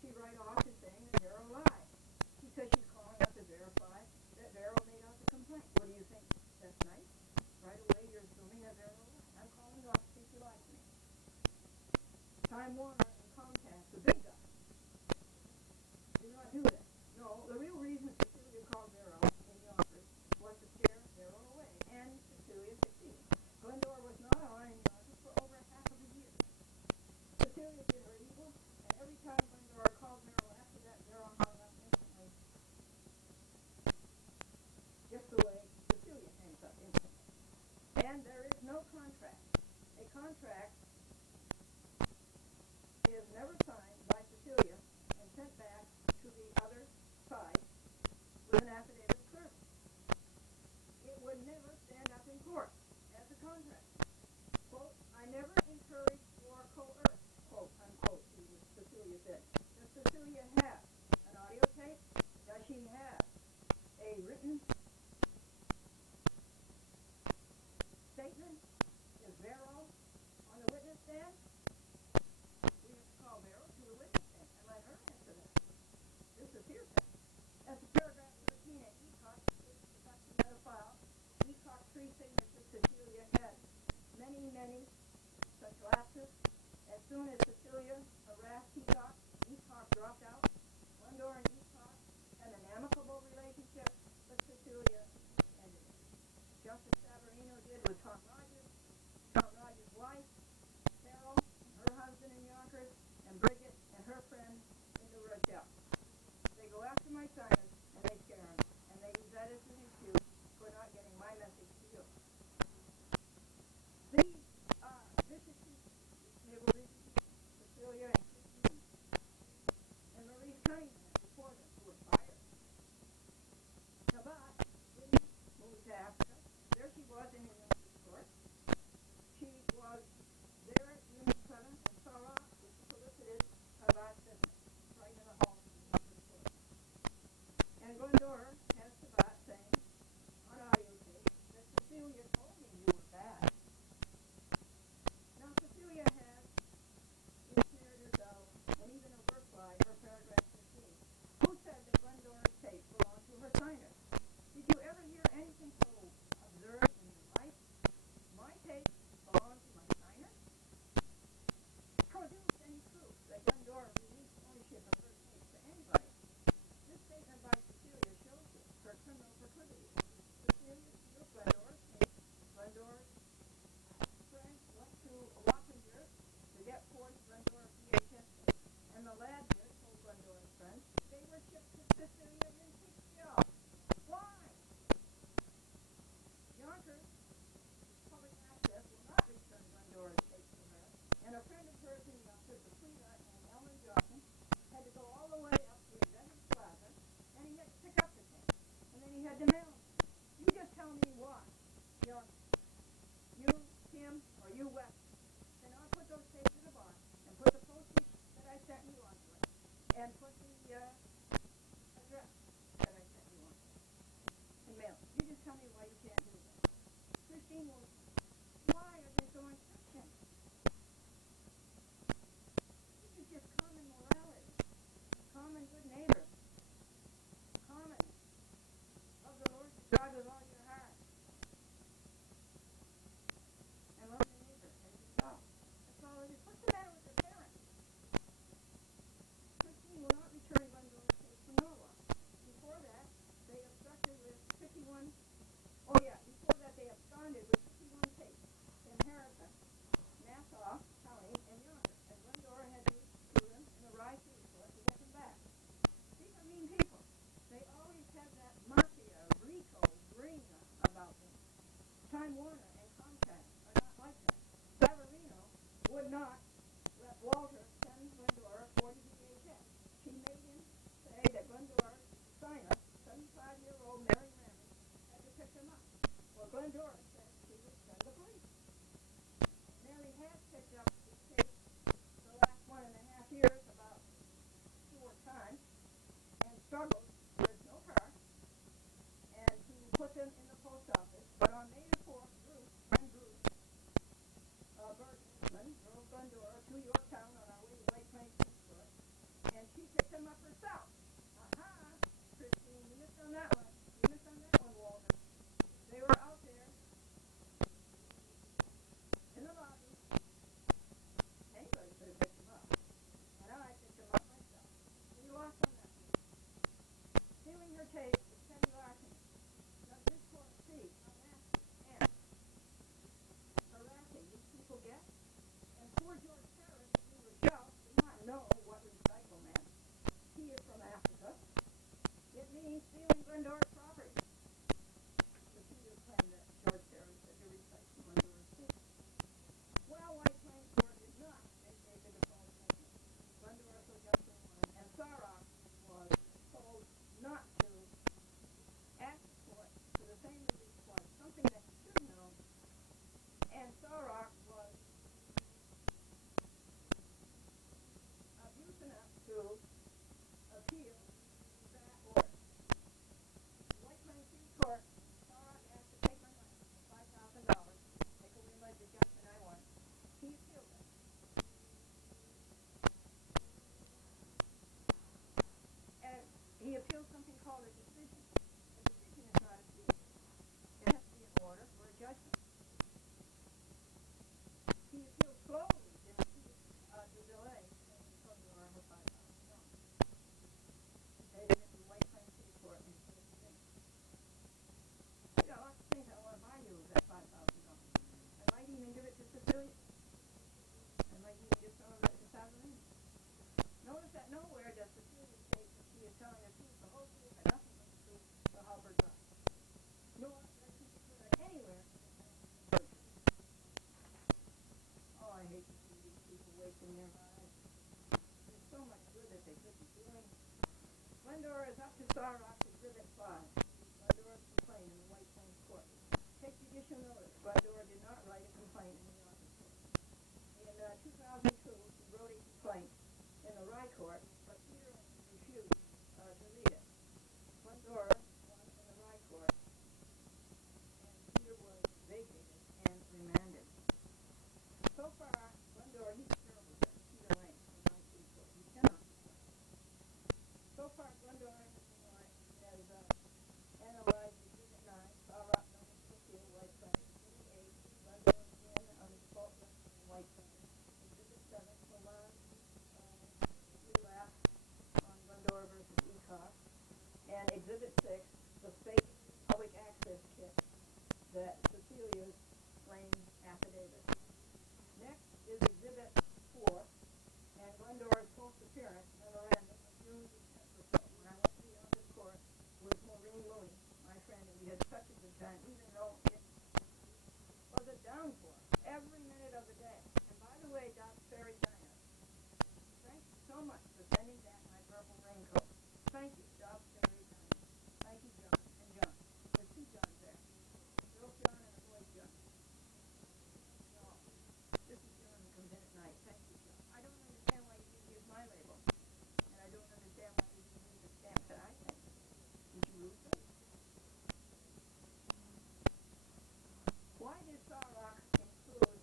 She right off is saying that Vero lied. Because she's calling up to verify that Vero made out the complaint. What do you think? That's nice? Right away you're assuming that Vero lied. I'm calling you off to see if you lied to me. Time Warner and Comcast, the big guy, did not do that. No, the real reason Cecilia called Vero in Yonkers was to scare Vero away. And Cecilia succeeded. Glendora was not on in Yonkers for over half of a year. Cecilia did her evil, and every time Glendora called Vero after that, Vero hung up instantly. Just the way Cecilia hangs up instantly. And there is no contract. A contract is never signed by Cecilia and sent back to the other side with an affidavit of service. It would never stand up in court as a contract. Quote, I never encourage or coerce, quote, unquote, Cecilia said. Does Cecilia have an audio tape? Does she have a written statement? Is Vero on the witness stand? We have to call Vero to the witness stand and let her answer that. This is hearsay. That's paragraph 13 at ECOC, the documented file. ECOC 3 signatures Cecilia had many such lapses. As soon as Cecilia harassed ECOC, ECOC dropped out. Glendora and ECOC had an amicable relationship, but Cecilia ended it. Just as Savarino did with Tom Rogers' wife, Carol, her husband in Yonkers, and Bridget and her friend in the Rochelle. They go after my sinus and they scare him, and they use that as an excuse for not getting my message to you. These vicious people, they were Cecilia and Christine and Maurice Cunningham before them, who were fired. Sabat didn't move to Africa. There she was in New York court. She was there at Unit 7 and Sarah, which solicited Sabat's business right in the hall of the court. And Glendora has Sabat saying on audio tape that Cecilia told me you were bad. Now Cecilia has ensnared herself and even a work by her paragraph 15. Who said that Glendora's tape belonged to her signer? Did you ever hear anything so absurd in your life? My tape belonged to my signer? Produce any proof that Glendora released ownership of her tape to anybody. This statement by Cecilia shows you her criminal proclivity. Cecilia steals Glendora's tape. Glendora's friend went to Wappinger to get 40 Glendora VHS tapes, and the lad there told Glendora's friend they were shipped to Cecilia in Peekskill. Why? Yonkers Public Access will not return Glendora's tape to her, and a friend of hers in Yonkers, Aquila and Ellen Johnson, had to go all the way up to Inventive Plaza, and he had to pick up the tape, and then he had to mail it. You just tell me why, Yonkers, you, Kim, or you, West, cannot put those tapes in a box and put the postage that I sent you onto it, and put the address that I sent you onto it, and mail it. You just tell me why you can't do that. Christine will, why are they so insistent? This is just common morality, common good neighbor, common love the Lord your God with all your heart, and love your neighbor as yourself. That's all it is. What's the matter with their parents? Christine will not return Glendora's tape from Norwalk. Before that, they abstracted with 51. Oh yeah, before that they absconded with 51 tapes in Harrison, Nassau County, and Yonkers, and Glendora had used to them in the Rye City Court to get them back. These are mean people. They always have that mafia, Rico ring about them. Time Warner and Comcast are not like that. Savarino would not let Walter send Glendora 40 VHS. She made him say that Glendora's signer, 75-year-old Mary Ramey, had to pick them up. Well, Glendora said she would send the police. Mary has picked up these tapes the last 1.5 years about 4 times and struggled with no car and to put them in the post office. But on May the 4th, Bruce Bergman drove him up herself. Aha, Christine, you missed on that one. You missed on that one, Walter. They were out there in the lobby. Anybody could have picked him up. And I picked him up myself. We lost on that one. Stealing her tape is petty larceny. Now this court see how nasty and harassing these people get. And poor George Harris, who was shocked, did not know what recycle meant. He is from Africa. It means stealing Glendora's property. The Peters claim that George Harris said to recycle Glendora's tape. Well, White Plains Court did not vacate the default judgment. Glendora so justly won, and Sarah was told not to ask the court for the same relief twice, something that he should know. And Sarah was abused enough to appeal that order. White Plains Court, Sarah asked to take my money, $5,000, take away my deduction I won. He appealed it. And he appealed something called a decision. A decision is not a appeal. It has to be an order or a judgment. He appealed slowly to the delay in Glendora for $5,000. They did it in White Plains City Court and he said, I got lots of things I want to buy you with that $5,000. I might even give it to Cecilia. I might even give some of it to Savarine. Notice that nowhere does Cecilia state that she is telling the truth, the whole truth, and nothing but the truth to help her drive. Nor does she put her anywhere. Oh, I hate to see these people wasting their lives. There's so much good that they could be doing. Glendora is up to Sarrock Exhibit 5. Glendora's complaint in the White Plains Court. Take judicial notice. Glendora did not write a complaint in the Office Court. In 2002, she wrote a complaint in the Rye Court, but Peter refused to read it. Glendora won in the Rye Court, and Peter was vacated and remanded. So far, Glendora, he's terrible, Peter Lane from my city court. He cannot complain. So far, Glendora has analyzed Exhibit 9, Sarrock Notice of Appeal, White Plains. Exhibit 8, Glendora's win on the default judgment in White Plains. Exhibit 7, Milan relapse on Glendora versus ECOS. And Exhibit 6, the fake public access kit that Cecilia's claimed affidavit. Next is Exhibit 4, and Glendora's post-appearance memorandum of June 10th or so, when I went to the Office Court with Maureen Louie, my friend, and we had such a good time, even though it was a downpour every minute of the day. And by the way, Dobbs Ferry Diner, thank you so much for sending back my purple raincoat. Thank you, Dobbs Ferry Diner. Thank you, John and John. There's two Johns there. Girl John and a boy John. No, this is John who comes in at night. Thank you, John. I don't understand why you didn't use my label. And I don't understand why you didn't use the stamp that I sent you. Did you lose them? Why did Sarrock include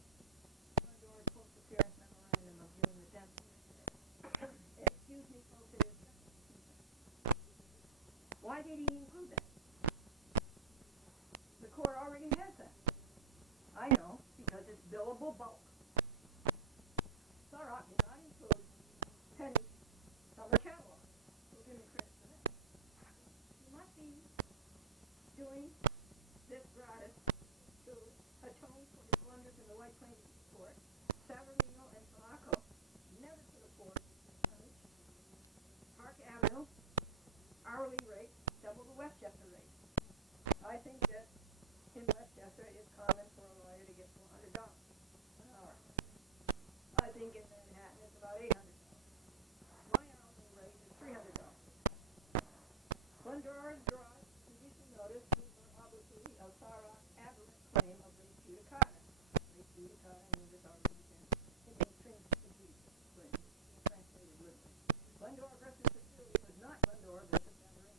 Glendora's post-appearance memorandum of June the 10th? Excuse me, folks, it is why did he include that? The court already has that. I know, because it's billable bulk. Sarrock did not include Penny's summer catalog. We'll give me credit for that. He must be doing this gratis to atone for his blunders in the White Plains Court. Savarino and Sulaco never could afford this tonnage. Park Avenue, hourly rate, double the Westchester rate. I think that in Westchester it's common for a lawyer to get $400 an hour. I think in Manhattan it's about $800. My hourly rate is $300. Glendora draws judicial notice to her obloquy of Sarrock's aberrant claim of res judicata. Res judicata means it's already been intrinsic, translated literally. Glendora versus Cecilia was not Glendora versus Savarino.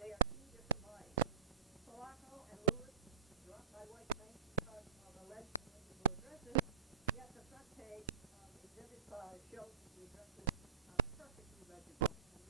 They are two different bodies. Sulaco and Lewis dropped by White Plains because of alleged illegible addresses, yet the front page of Exhibit 5 shows the addresses perfectly legible and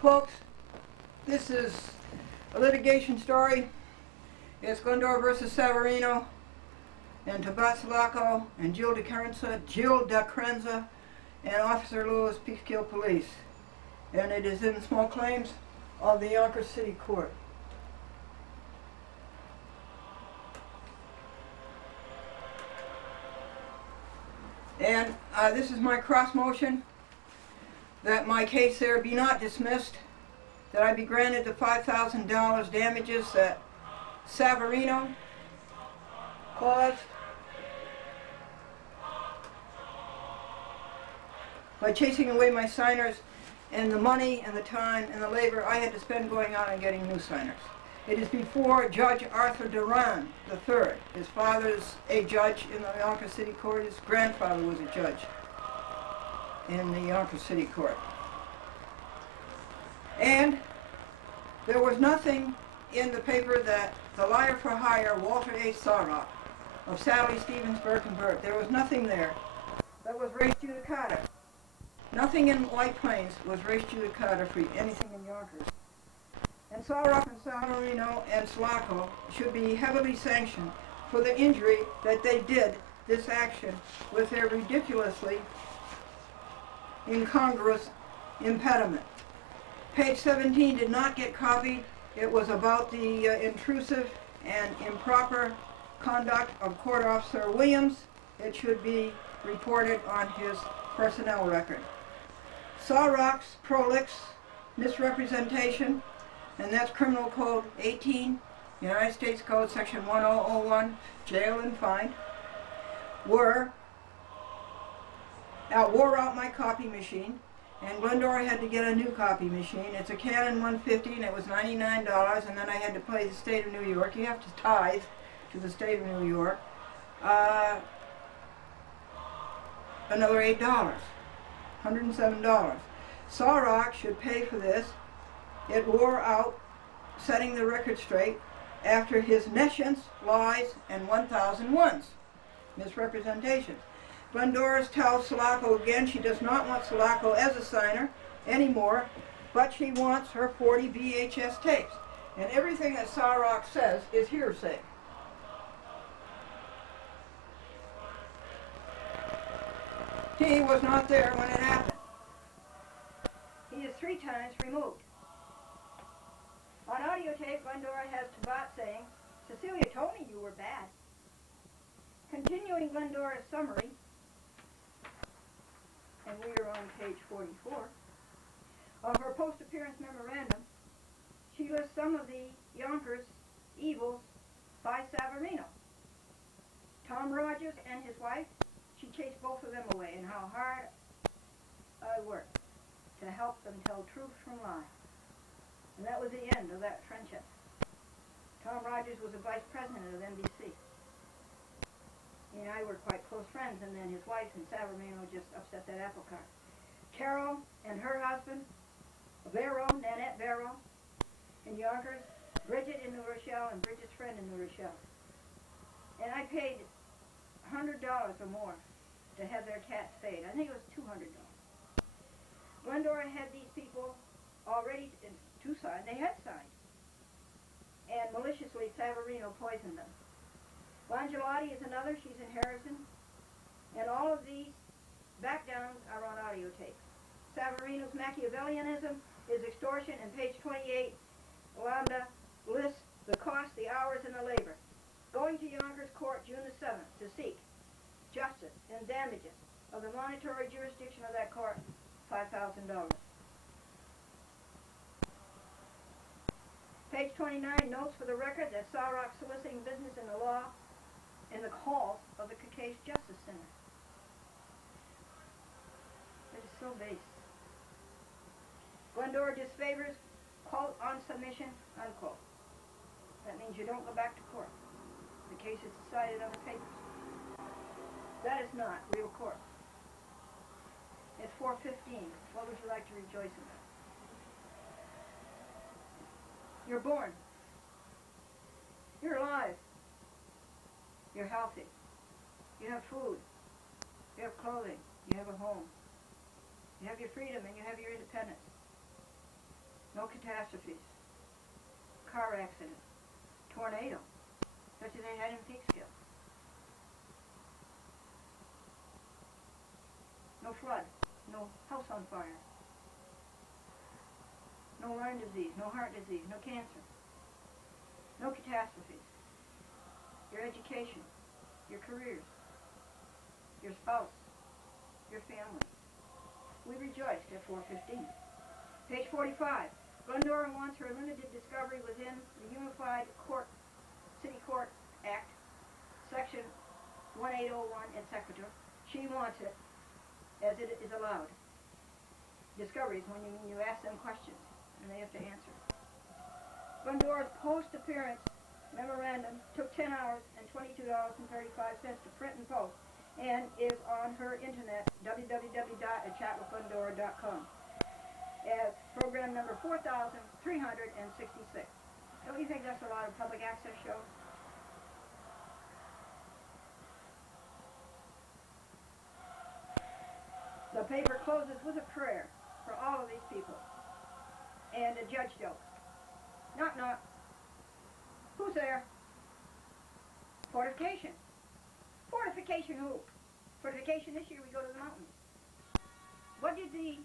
Folks, this is a litigation story. It's Glendora versus Savarino and Tabasalaco and Jill DeCrenza and Officer Lewis, Peekskill Police. And it is in small claims of the Yonkers City Court. And this is my cross motion that my case there be not dismissed, that I be granted the $5,000 damages that Savarino caused by chasing away my signers and the money and the time and the labor I had to spend going out and getting new signers. It is before Judge Arthur Duran III. His father's a judge in the Yonkers City Court. His grandfather was a judge in the Yonkers City Court. And there was nothing in the paper that the liar for hire, Walter A. Sarrock of Sally Stevens Birkenberg, there was nothing there that was res judicata. Nothing in White Plains was res judicata for anything in Yonkers. And Sarrock and Savarino and Sulaco should be heavily sanctioned for the injury that they did this action with their ridiculously incongruous impediment. Page 17 did not get copied. It was about the intrusive and improper conduct of Court Officer Williams. It should be reported on his personnel record. Sarrock's prolix misrepresentation, and that's Criminal Code 18, United States Code Section 1001, jail and fine, wore out my copy machine, and Glendora had to get a new copy machine. It's a Canon 150, and it was $99, and then I had to pay the state of New York. You have to tithe to the state of New York. Another $8, $107. Sarrock should pay for this. It wore out, setting the record straight, after his nescience, lies, and 1,001s, misrepresentations. Glendora tells Sulaco again she does not want Sulaco as a signer anymore, but she wants her 40 VHS tapes. And everything that Sarrock says is hearsay. He was not there when it happened. He is 3 times removed. On audio tape, Glendora has Tabat saying, "Cecilia told me you were bad." Continuing Glendora's summary, and we are on page 44, of her post-appearance memorandum, she lists some of the Yonkers evils by Savarino. Tom Rogers and his wife, she chased both of them away, and how hard I worked to help them tell truth from lies. And that was the end of that friendship. Tom Rogers was a vice president of NBC. He and I were quite close friends, and then his wife and Savarino just upset that apple cart. Carol and her husband, Nanette Barrow, in Yonkers, Bridget in New Rochelle, and Bridget's friend in New Rochelle. And I paid $100 or more to have their cats spayed. I think it was $200. Glendora had these people already to sign. They had signed. And maliciously, Savarino poisoned them. Langelotti is another. She's in Harrison. And all of these backdowns are on audio tape. Savarino's Machiavellianism is extortion, and page 28, Lambda lists the cost, the hours, and the labor. Going to Yonkers Court June the 7th to seek justice and damages of the monetary jurisdiction of that court, $5,000. Page 29 notes for the record that Sarrock soliciting business in the law in the halls of the Caucase Justice Center. It is so base. Glendora disfavors, quote, on submission, unquote. That means you don't go back to court. The case is decided on the papers. That is not real court. It's 4:15. What would you like to rejoice about? You're born. You're alive. You're healthy. You have food. You have clothing. You have a home. You have your freedom and you have your independence. No catastrophes. Car accident. Tornado, such as they had in Peekskill. No flood. No house on fire. No Lyme disease. No heart disease. No cancer. No catastrophes. Your education. Your careers. Your spouse. Your family. We rejoiced at 4:15. Page 45. Glendora wants her limited discovery within the Unified City Court Act, Section 1801, etc. She wants it as it is allowed. Discoveries when you ask them questions and they have to answer. Glendora's post-appearance memorandum took 10 hours and $22.35 to print and post, and is on her internet, www.chatwithglendora.com. As program number 4,366. Don't you think that's a lot of public access shows? The paper closes with a prayer for all of these people. And a judge jokes. Knock, knock. Who's there? Fortification. Fortification who? Fortification this year we go to the mountains. What did the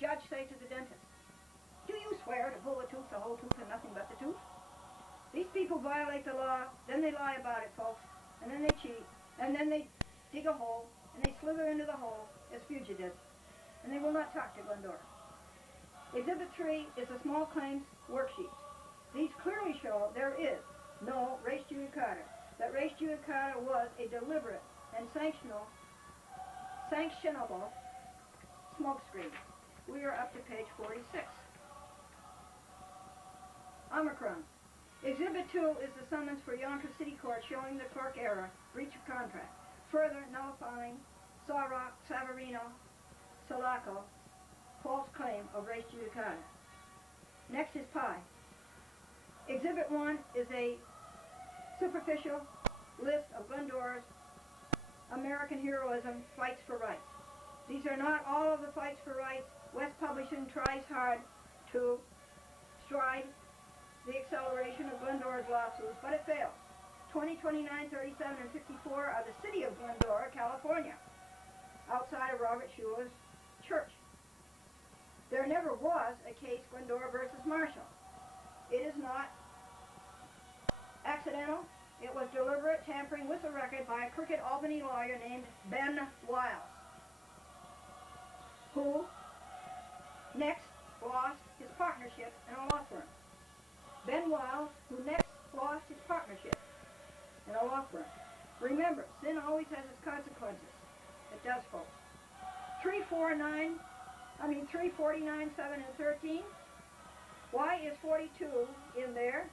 judge say to the dentist? Do you swear to pull a tooth, the whole tooth, and nothing but the tooth? These people violate the law, then they lie about it, folks, and then they cheat, and then they dig a hole, and they slither into the hole as fugitives, and they will not talk to Glendora. Exhibit 3 is the small claims worksheet. These clearly show there is no res judicata, that res judicata was a deliberate and sanctionable smokescreen. We are up to page 46. Omicron. Exhibit 2 is the summons for Yonkers City Court showing the clerk error, breach of contract, further nullifying Sawrock, Savarino, Sulaco, false claim of res judicata. Next is Pi. Exhibit 1 is a superficial list of Glendora's American heroism fights for rights. These are not all of the fights for rights. West Publishing tries hard to stride the acceleration of Glendora's lawsuits, but it fails. 20, 29, 37, and 54 are the city of Glendora, California, outside of Robert Schuler's church. There never was a case Glendora versus Marshall. It is not accidental. It was deliberate tampering with the record by a crooked Albany lawyer named Ben Wiles, who next lost his partnership in a law firm. Ben Wiles, who next lost his partnership in a law firm. Remember, sin always has its consequences. It does, folks. 349, 7, and 13. Why is 42 in there?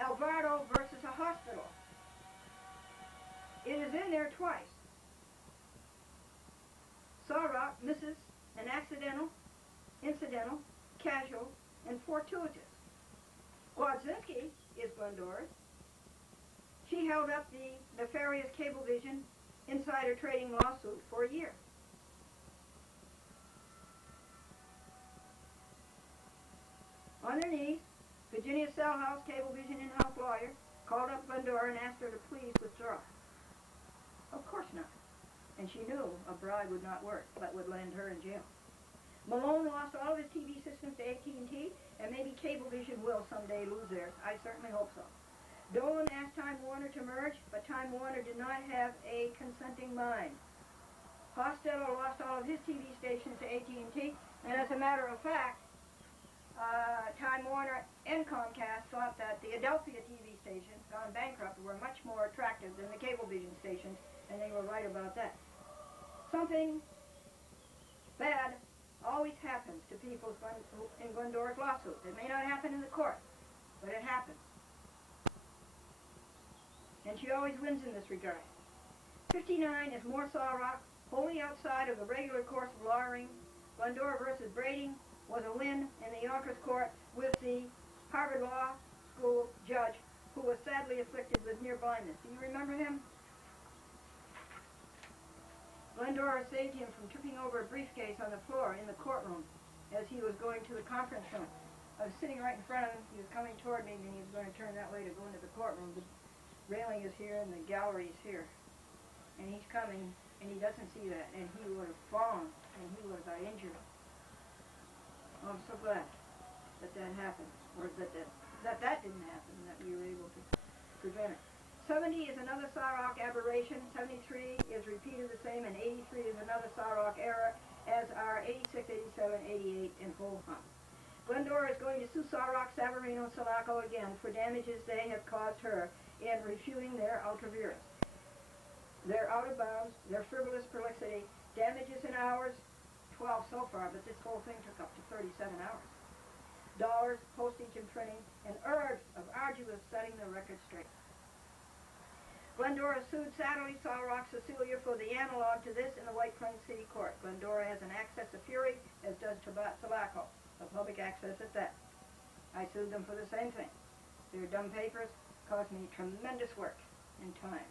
Alvarado versus a hospital. It is in there twice. Sawrock misses an accidental, incidental, casual, and fortuitous. Gwadzinski is Glendora's. She held up the nefarious Cablevision insider trading lawsuit for a year. On their knees, Virginia Sellhouse, Cablevision in-house lawyer, called up Glendora and asked her to please withdraw. Of course not. And she knew a bribe would not work, but would land her in jail. Malone lost all of his TV systems to AT&T, and maybe Cablevision will someday lose theirs. I certainly hope so. Dolan asked Time Warner to merge, but Time Warner did not have a consenting mind. Costello lost all of his TV stations to AT&T, and as a matter of fact, Time Warner and Comcast thought that the Adelphia TV stations, gone bankrupt, were much more attractive than the Cablevision stations, and they were right about that. Something bad always happens to people in Glendora's lawsuits. It may not happen in the court, but it happens. And she always wins in this regard. 59 is more Sawrock, wholly outside of the regular course of lawyering. Glendora versus Brading was a win in the Yonkers court with the Harvard Law School judge who was sadly afflicted with near blindness. Do you remember him? Glendora saved him from tripping over a briefcase on the floor in the courtroom as he was going to the conference room. I was sitting right in front of him. He was coming toward me, and he was going to turn that way to go into the courtroom. The railing is here, and the gallery is here. And he's coming, and he doesn't see that, and he would have fallen, and he would have got injured. Oh, I'm so glad that that happened, or that didn't happen, that we were able to prevent it. 70 is another Sarok aberration, 73 is repeated the same, and 83 is another Sarok error, as are 86, 87, 88, and whole hump. Glendora is going to sue Sarok, Savarino, and Sulaco again for damages they have caused her in refuting their ultravirus. They're out of bounds, their frivolous prolixity, damages in hours, 12 so far, but this whole thing took up to 37 hours. Dollars, postage and printing, and hours of arduous setting the record straight. Glendora sued Satterley, Sarok, Cecilia for the analog to this in the White Plains City Court. Glendora has an access of fury, as does Sulaco, a public access at that. I sued them for the same thing. Their dumb papers caused me tremendous work and time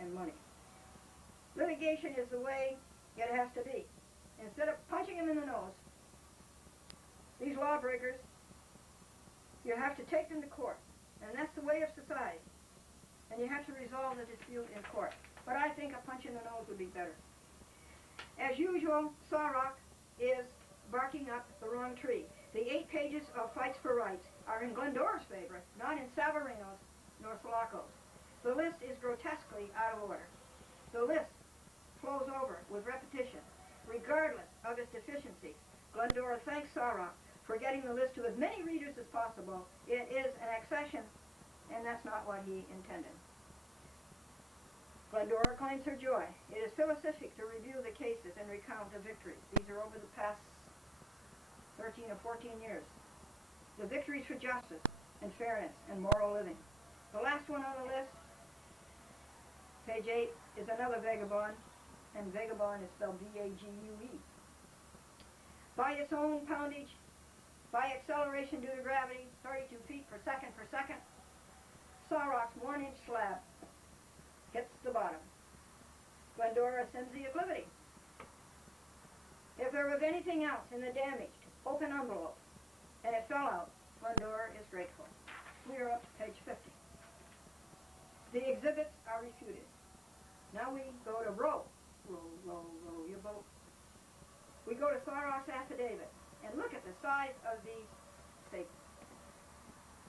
and money. Litigation is the way it has to be. Instead of punching them in the nose, these lawbreakers, you have to take them to court. And that's the way of society. And you have to resolve the dispute in court. But I think a punch in the nose would be better. As usual, Sarok is barking up the wrong tree. The 8 pages of Fights for Rights are in Glendora's favor, not in Savarino's nor Sulaco's. The list is grotesquely out of order. The list flows over with repetition. Regardless of its deficiencies, Glendora thanks Sarok for getting the list to as many readers as possible. It is an accession, and that's not what he intended. Glendora claims her joy. It is philosophic to review the cases and recount the victories. These are over the past 13 or 14 years. The victories for justice and fairness and moral living. The last one on the list, page 8, is another vagabond, and vagabond is spelled V-A-G-U-E. By its own poundage, by acceleration due to gravity, 32 feet per second, Sarok's 1-inch slab hits the bottom. Glendora sends the acclivity. If there was anything else in the damaged open envelope and it fell out, Glendora is grateful. We are up to page 50. The exhibits are refuted. Now we go to row your boat. We go to Sarok's affidavit and look at the size of these staples.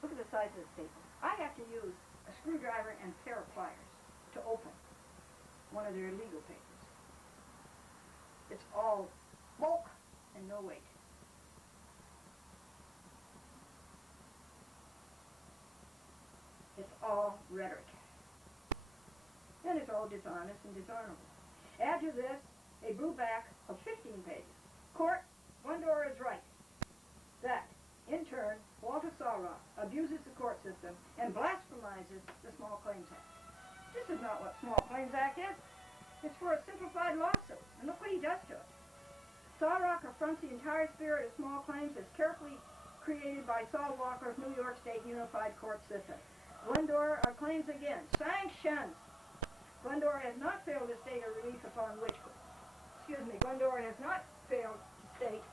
Look at the size of the staples. I have to use a screwdriver and a pair of pliers to open one of their legal papers. It's all bulk and no weight. It's all rhetoric. And it's all dishonest and dishonorable. Add to this a brewback of 15 pages. Court, Glendora is right that, in turn, Walter Sarok abuses the court system and blasphemizes the Small Claims Act. This is not what Small Claims Act is. It's for a simplified lawsuit, and look what he does to it. Sarok affronts the entire spirit of small claims as carefully created by Saul Walker's New York State Unified Court System. Glendora claims again, sanctions. Glendora has not failed to state a relief upon which, Glendora has not failed to state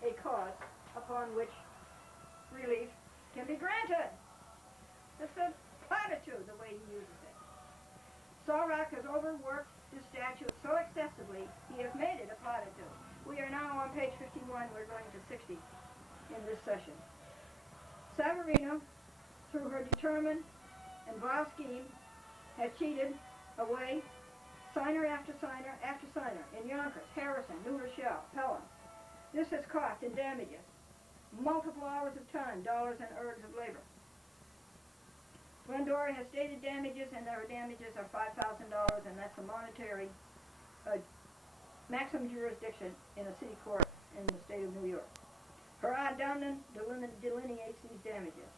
a cause upon which relief can be granted. It's a platitude, the way he uses it. Sarok has overworked this statute so excessively, he has made it a platitude. We are now on page 51, we're going to 60 in this session. Savarino, through her determined and vile scheme, has cheated away signer after signer after signer in Yonkers, Harrison, New Rochelle, Pelham. This has cost in damages multiple hours of time, dollars, and ergs of labor. Glendora has stated damages, and their damages are $5,000, and that's a monetary maximum jurisdiction in a city court in the state of New York. Her addendum delineates these damages.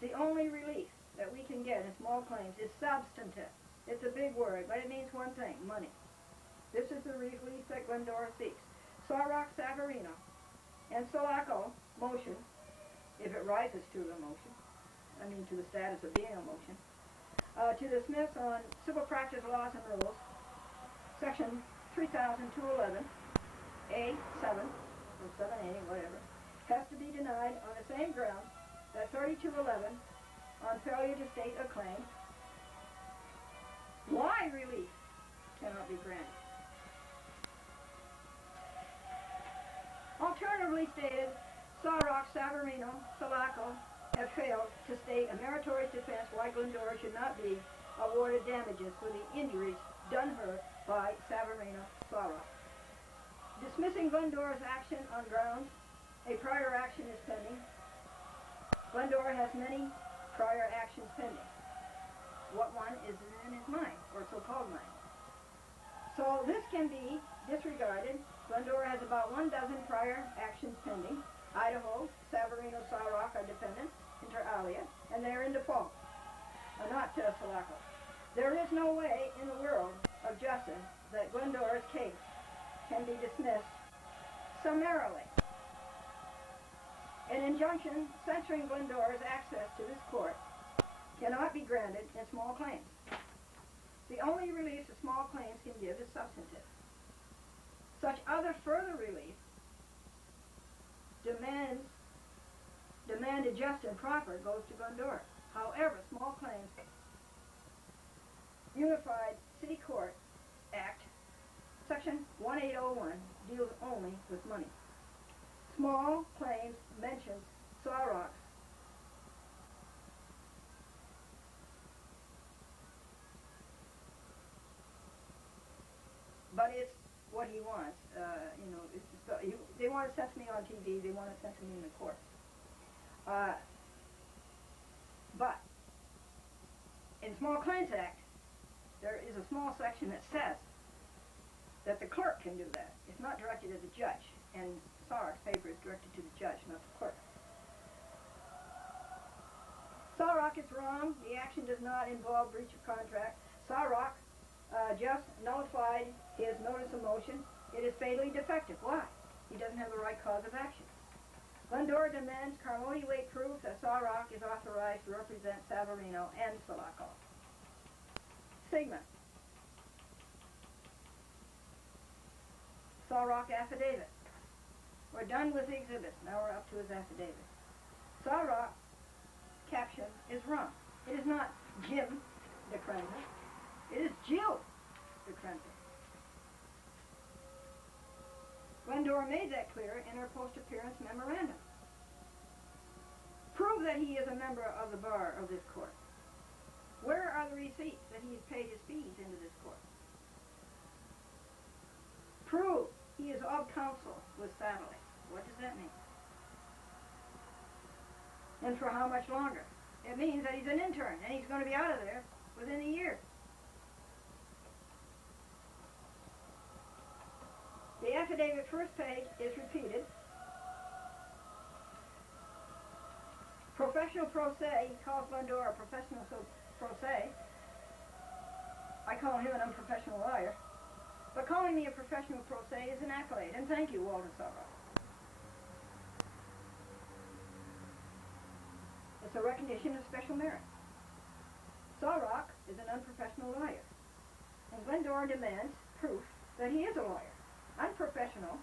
The only relief that we can get in small claims is substantive. It's a big word, but it means one thing, money. This is the relief that Glendora seeks. Sarok, Savarino, and Sulaco motion, if it rises to the motion, to the status of being a motion, to dismiss on civil practice laws and rules, section 3211, A7, or 780, whatever, has to be denied on the same ground that 3211 on failure to state a claim. Why relief cannot be granted? Alternatively stated, Sawrock, Savarino, Sulaco have failed to state a meritorious defense why Glendora should not be awarded damages for the injuries done her by Savarino Sawrock. Dismissing Glendora's action on grounds a prior action is pending. Glendora has many prior actions pending. What one is in his mind, or so-called mind. So this can be disregarded. Glendora has about 1 dozen prior actions pending. Idaho, Savarino, Sawrock are defendants, inter alia, and they are in default, not Sulaco. There is no way in the world of justice that Glendora's case can be dismissed summarily. An injunction censoring Glendora's access to this court cannot be granted in small claims. The only relief that small claims can give is substantive. Such other further relief demanded just and proper goes to Glendora. However, small claims Unified City Court Act, Section 1801, deals only with money. Small claims mentions Sawrock's but it's what he wants. They want to censor me on TV. They want to censor me in the court. But in Small Claims Act, there is a small section that says that the clerk can do that. It's not directed at the judge, and Sawrock's paper is directed to the judge, not the clerk. Sawrock is wrong. The action does not involve breach of contract. Sawrock just nullified his notice of motion. It is fatally defective. Why? He doesn't have the right cause of action. Glendora demands Carmody weight proof that Sawrock is authorized to represent Savarino and Sulaco. Sigma. Sawrock affidavit. We're done with the exhibits. Now we're up to his affidavit. Sawrock caption is wrong. It is not Jim DeCrenza. It is Jill DeCrenza. Glendora made that clear in her post-appearance memorandum. Prove that he is a member of the bar of this court. Where are the receipts that he has paid his fees into this court? Prove he is of counsel with Satellite. What does that mean? And for how much longer? It means that he's an intern and he's going to be out of there within a year. The affidavit first page is repeated. Professional pro se, he calls Glendora a professional pro se. I call him an unprofessional liar. But calling me a professional pro se is an accolade, and thank you, Walter Sawrock. It's a recognition of special merit. Sawrock is an unprofessional liar, and Glendora demands proof that he is a lawyer. Unprofessional.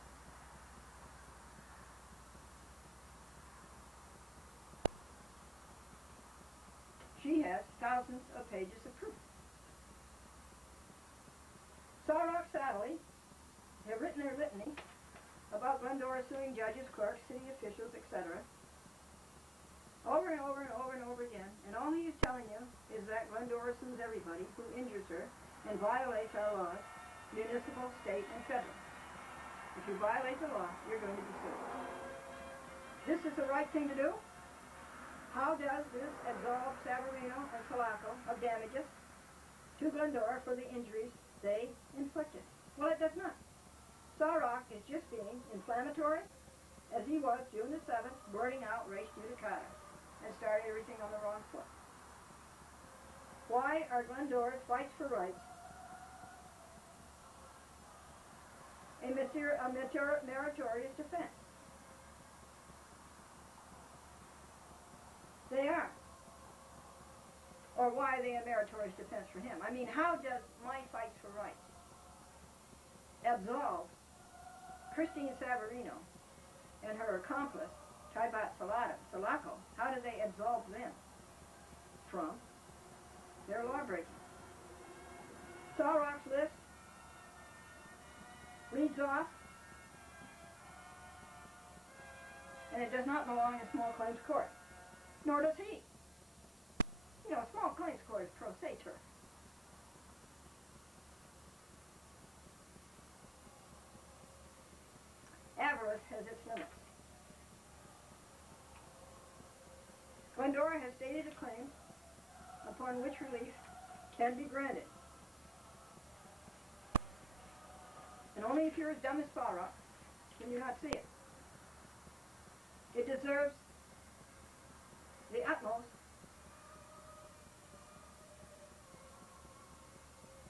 She has thousands of pages of proof. Sawrock Satellite have written their litany about Glendora suing judges, clerks, city officials, etc. over and over and over and over again, and all he is telling you is that Glendora sues everybody who injures her and violates our laws, municipal, state, and federal. If you violate the law, you're going to be sued. This is the right thing to do. How does this absolve Savarino and Sulaco of damages to Glendora for the injuries they inflicted? Well, it does not. Sawrock is just being inflammatory, as he was June the 7th, blurting out res judicata and starting everything on the wrong foot. Why are Glendora's fights for rights a meritorious defense? They are. Or why are they a meritorious defense for him? I mean, how does my fights for rights absolve Christine Savarino and her accomplice, Sulaco, how do they absolve them from their law-breaking? Saurok's list reads off, and it does not belong in small claims court, nor does he. You know, small claims court is pro se turf. Avarice has its limits. Glendora has stated a claim upon which relief can be granted. And only if you're as dumb as Saurok can you not see it. It deserves the utmost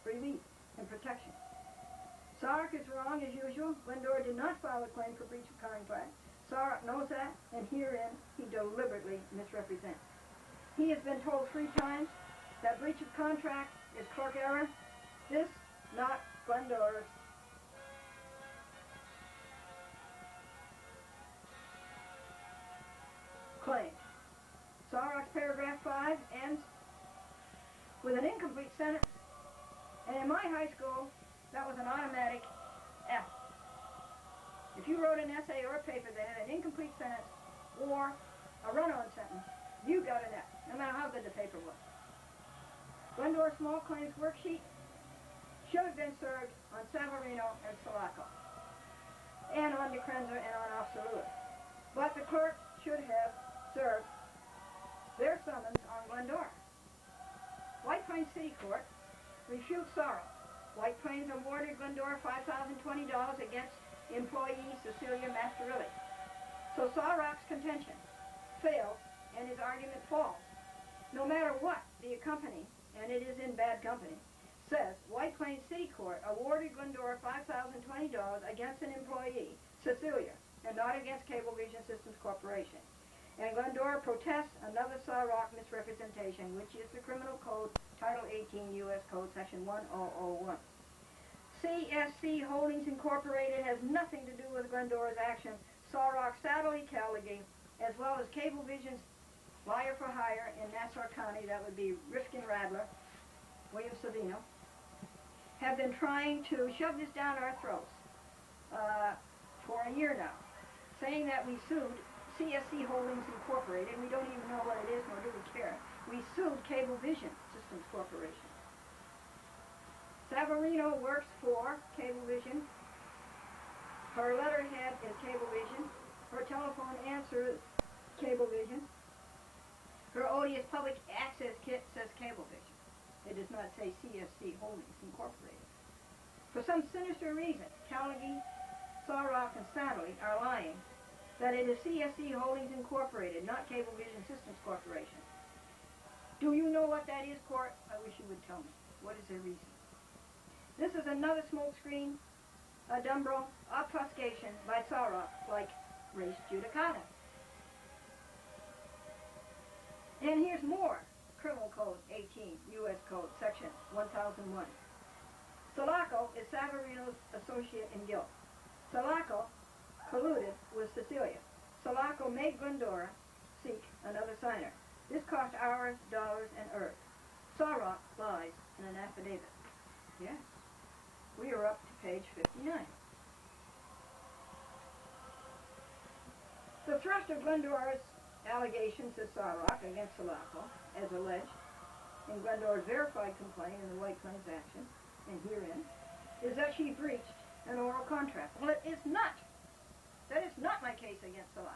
relief and protection. Saurok is wrong as usual. Glendora did not file a claim for breach of contract. Saurok knows that, and herein he deliberately misrepresents. He has been told 3 times that breach of contract is clerk error. This, not Glendora's claim. Saurok's paragraph 5 ends with an incomplete sentence, and in my high school, that was an automatic F. If you wrote an essay or a paper that had an incomplete sentence or a run-on sentence, you got an F, no matter how good the paper was. Glendora's small claims worksheet should have been served on Savarino and Sulaco, and on DeCrenza and on Officer Lewis. But the clerk should have served their summons on Glendora. White Plains City Court refutes Saurok. White Plains awarded Glendora $5,020 against employee Cecilia Masterilli. So Saurok's contention fails and his argument falls. No matter what the company, and it is in bad company, says, White Plains City Court awarded Glendora $5,020 against an employee, Cecilia, and not against Cablevision Systems Corporation. And Glendora protests another Saurok misrepresentation, which is the Criminal Code, Title 18, U.S. Code, Section 1001. CSC Holdings Incorporated has nothing to do with Glendora's action. Saurok, Satellite Caligari, as well as Cablevision's liar for hire in Nassau County, that would be Rifkin Radler, William Savino, have been trying to shove this down our throats for a year now, saying that we sued CSC Holdings Incorporated. We don't even know what it is, nor do we care. We sued Cablevision Systems Corporation. Savarino works for Cablevision. Her letterhead is Cablevision. Her telephone answer is Cablevision. Her odious public access kit says Cablevision. It does not say CSC Holdings Incorporated. For some sinister reason, Caligari, Saurok, and Satellite are lying that it is CSC Holdings Incorporated, not Cablevision Systems Corporation. Do you know what that is, Court? I wish you would tell me. What is their reason? This is another smokescreen, a Dumbro obfuscation by Saurok, like res judicata. And here's more. Criminal Code 18, U.S. Code, Section 1001. Sulaco is Savarino's associate in guilt. Sulaco colluded with Cecilia. Sulaco made Glendora seek another signer. This cost hours, dollars, and earth. Saurok lies in an affidavit. Yes, we are up to page 59. The thrust of Glendora's allegations to Saurok against Sulaco, as alleged in Glendora's verified complaint in the White Plains action, and herein, is that she breached an oral contract. Well, it is not. That is not my case against Sulaco.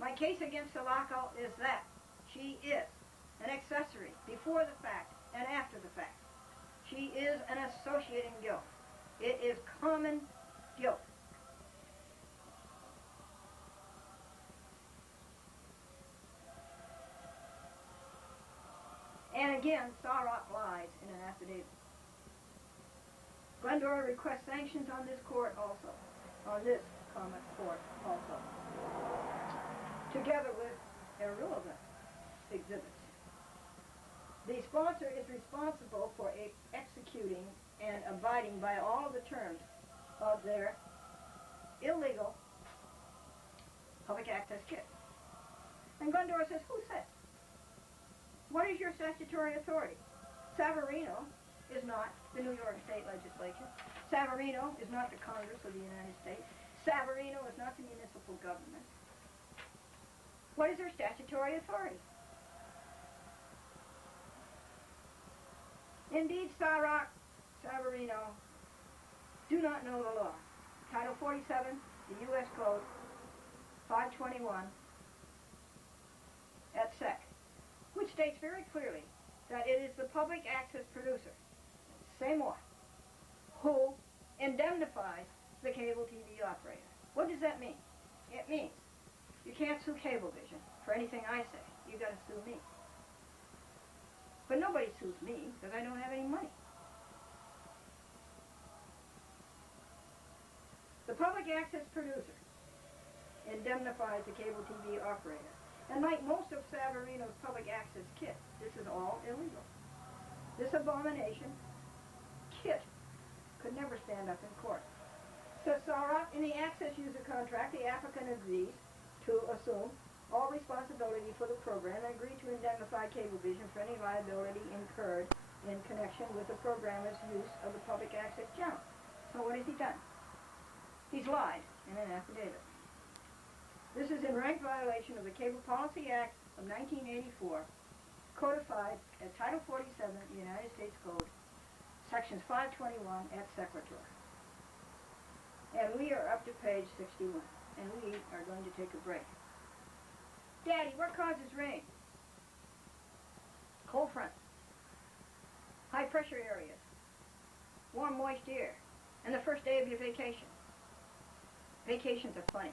My case against Sulaco is that she is an accessory before the fact and after the fact. She is an associate in guilt. It is common guilt. And again, Saurok lies in an affidavit. Glendora requests sanctions on this court also, on this common court also, together with irrelevant exhibits. The sponsor is responsible for executing and abiding by all the terms of their illegal public access kit. And Glendora says, who said? What is your statutory authority? Savarino is not the New York State Legislature. Savarino is not the Congress of the United States. Savarino is not the municipal government. What is their statutory authority? Indeed, Savarino do not know the law. Title 47, the U.S. Code, 521, et sec, which states very clearly that it is the public access producer, same one, who indemnifies the cable TV operator. What does that mean? It means you can't sue Cablevision for anything I say. You got to sue me. But nobody sues me because I don't have any money. The public access producer indemnifies the cable TV operator. And like most of Savarino's public access kit, this is all illegal. This abomination kit could never stand up in court. So in the access user contract, the applicant agrees to assume all responsibility for the program and agree to indemnify Cablevision for any liability incurred in connection with the programmer's use of the public access channel. So what has he done? He's lied in an affidavit. This is in rank violation of the Cable Policy Act of 1984, codified at Title 47 of the United States Code, Sections 521 et sequitur. And we are up to page 61, and we are going to take a break. Daddy, what causes rain? Cold front, high pressure areas, warm moist air, and the first day of your vacation. Vacations are funny.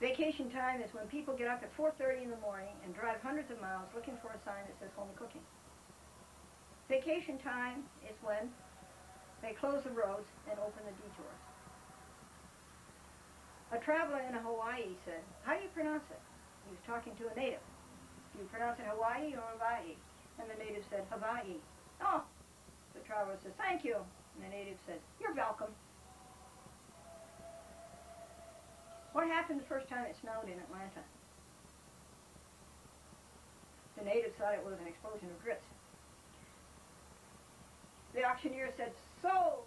Vacation time is when people get up at 4:30 in the morning and drive hundreds of miles looking for a sign that says home cooking. Vacation time is when they close the roads and open the detours. A traveler in Hawaii said, how do you pronounce it? He was talking to a native. Do you pronounce it Hawaii or Hawaii? And the native said, Hawaii. Oh, the traveler says, thank you. And the native said, you're welcome. What happened the first time it snowed in Atlanta? The natives thought it was an explosion of grits. The auctioneer said, sold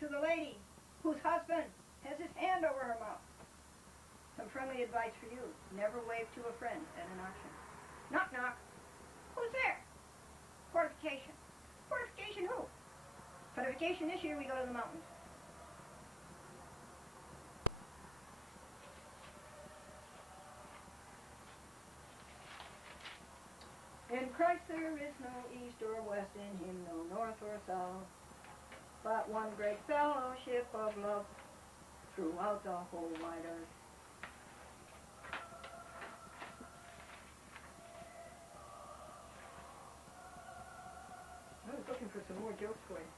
to the lady whose husband has his hand over her mouth. Some friendly advice for you. Never wave to a friend at an auction. Knock, knock. Who's there? Fortification. Fortification who? Fortification this year we go to the mountains. In Christ there is no east or west, in him no north or south, but one great fellowship of love throughout the whole wide earth. I was looking for some more jokes for you.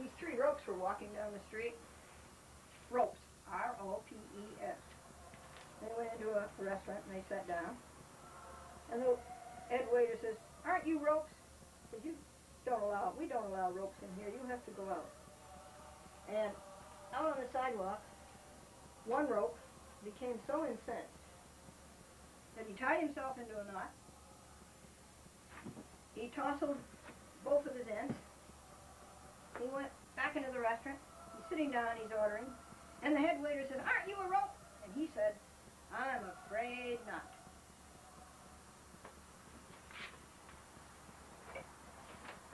These three ropes were walking down the street. Ropes. R-O-P-E-S. They went into a restaurant and they sat down. And the head waiter says, aren't you ropes? Said, we don't allow ropes in here. You have to go out. And out on the sidewalk, one rope became so incensed that he tied himself into a knot. He tousled both of his ends. He went back into the restaurant. He's sitting down, he's ordering. And the head waiter said, aren't you a rope? And he said, I'm afraid not.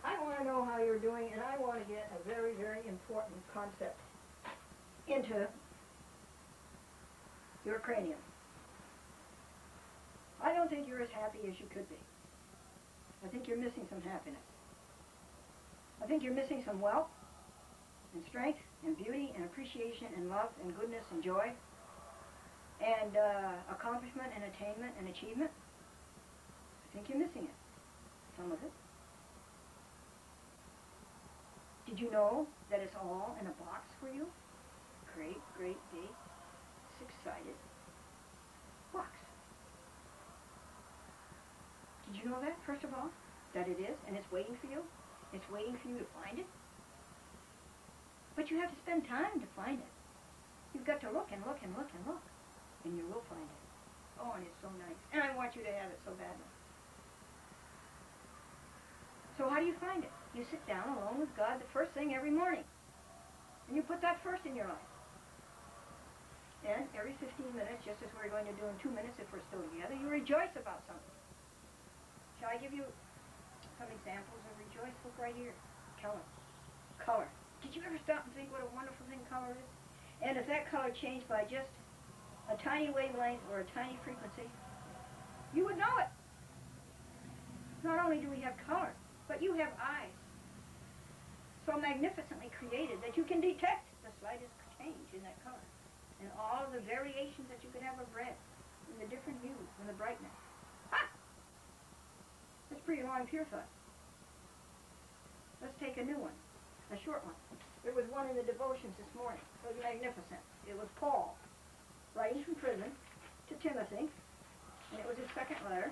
I want to know how you're doing, and I want to get a very, very important concept into your cranium. I don't think you're as happy as you could be. I think you're missing some happiness. I think you're missing some wealth and strength and beauty and appreciation and love and goodness and joy and accomplishment and attainment and achievement. I think you're missing it, some of it. Did you know that it's all in a box for you? Great, great big, six-sided box. Did you know that, first of all? That it is, and it's waiting for you? It's waiting for you to find it? But you have to spend time to find it. You've got to look and look and look and look, and you will find it. Oh, and it's so nice. And I want you to have it so badly. So how do you find it? You sit down alone with God the first thing every morning. And you put that first in your life. And every 15 minutes, just as we're going to do in 2 minutes if we're still together, you rejoice about something. Shall I give you some examples of rejoice? Look right here. Color. Color. Did you ever stop and think what a wonderful thing color is? And if that color changed by just a tiny wavelength or a tiny frequency, you would know it. Not only do we have color, but you have eyes so magnificently created that you can detect the slightest change in that color and all of the variations that you could have of red and the different hues and the brightness. Ha! That's pretty long pure thought. Let's take a new one, a short one. There was one in the devotions this morning. It was magnificent. It was Paul writing from prison to Timothy, and it was his second letter.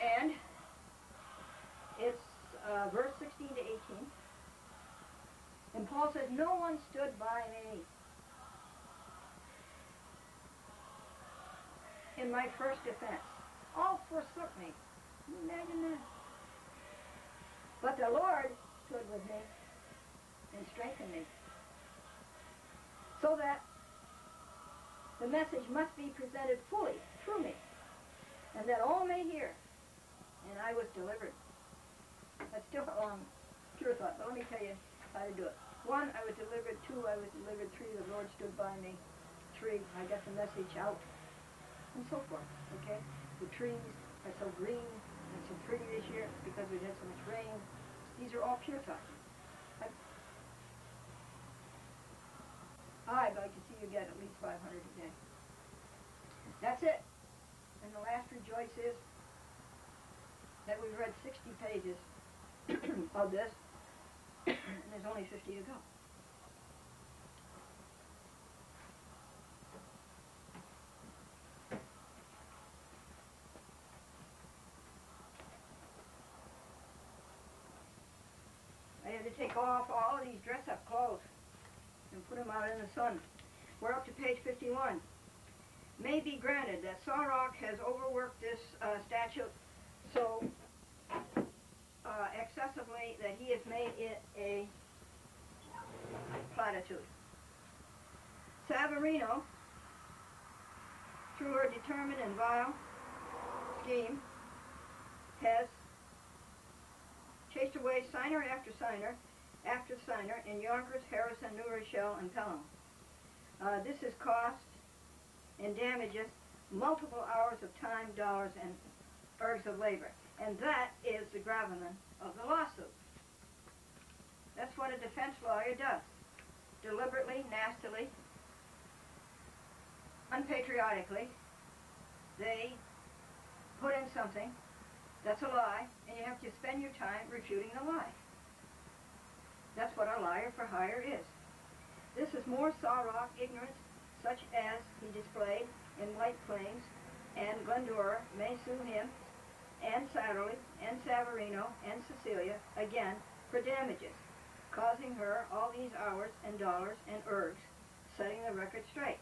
And it's verse 16 to 18. And Paul says, no one stood by me in my first defense. All forsook me. Can you imagine that? But the Lord stood with me and strengthened me, so that the message must be presented fully through me, and that all may hear. And I was delivered. That's still a long pure thought, but let me tell you how to do it. 1, I was delivered. 2, I was delivered. 3, the Lord stood by me. 3, I got the message out, and so forth. Okay? The trees are so green and so pretty this year because we had so much rain. These are all pure thoughts. I'd like to see you get at least 500 a day. That's it. And the last rejoice is that we've read 60 pages of this, and there's only 50 to go. I had to take off all of these dress-up clothes and put them out in the sun. We're up to page 51. May be granted that Sarok has overworked this statute so excessively that he has made it a platitude. Savarino, through her determined and vile scheme, has chased away signer after signer in Yonkers, Harrison, New Rochelle, and Pelham. This has cost and damages multiple hours of time, dollars, and ergs of labor. And that is the gravamen of the lawsuit. That's what a defense lawyer does. Deliberately, nastily, unpatriotically, they put in something that's a lie, and you have to spend your time refuting the lie. That's what a liar for hire is. This is more Sarok ignorance, such as he displayed in White Plains, and Glendora may sue him, and Satterley, and Savarino, and Cecilia, again, for damages, causing her all these hours and dollars and ergs, setting the record straight.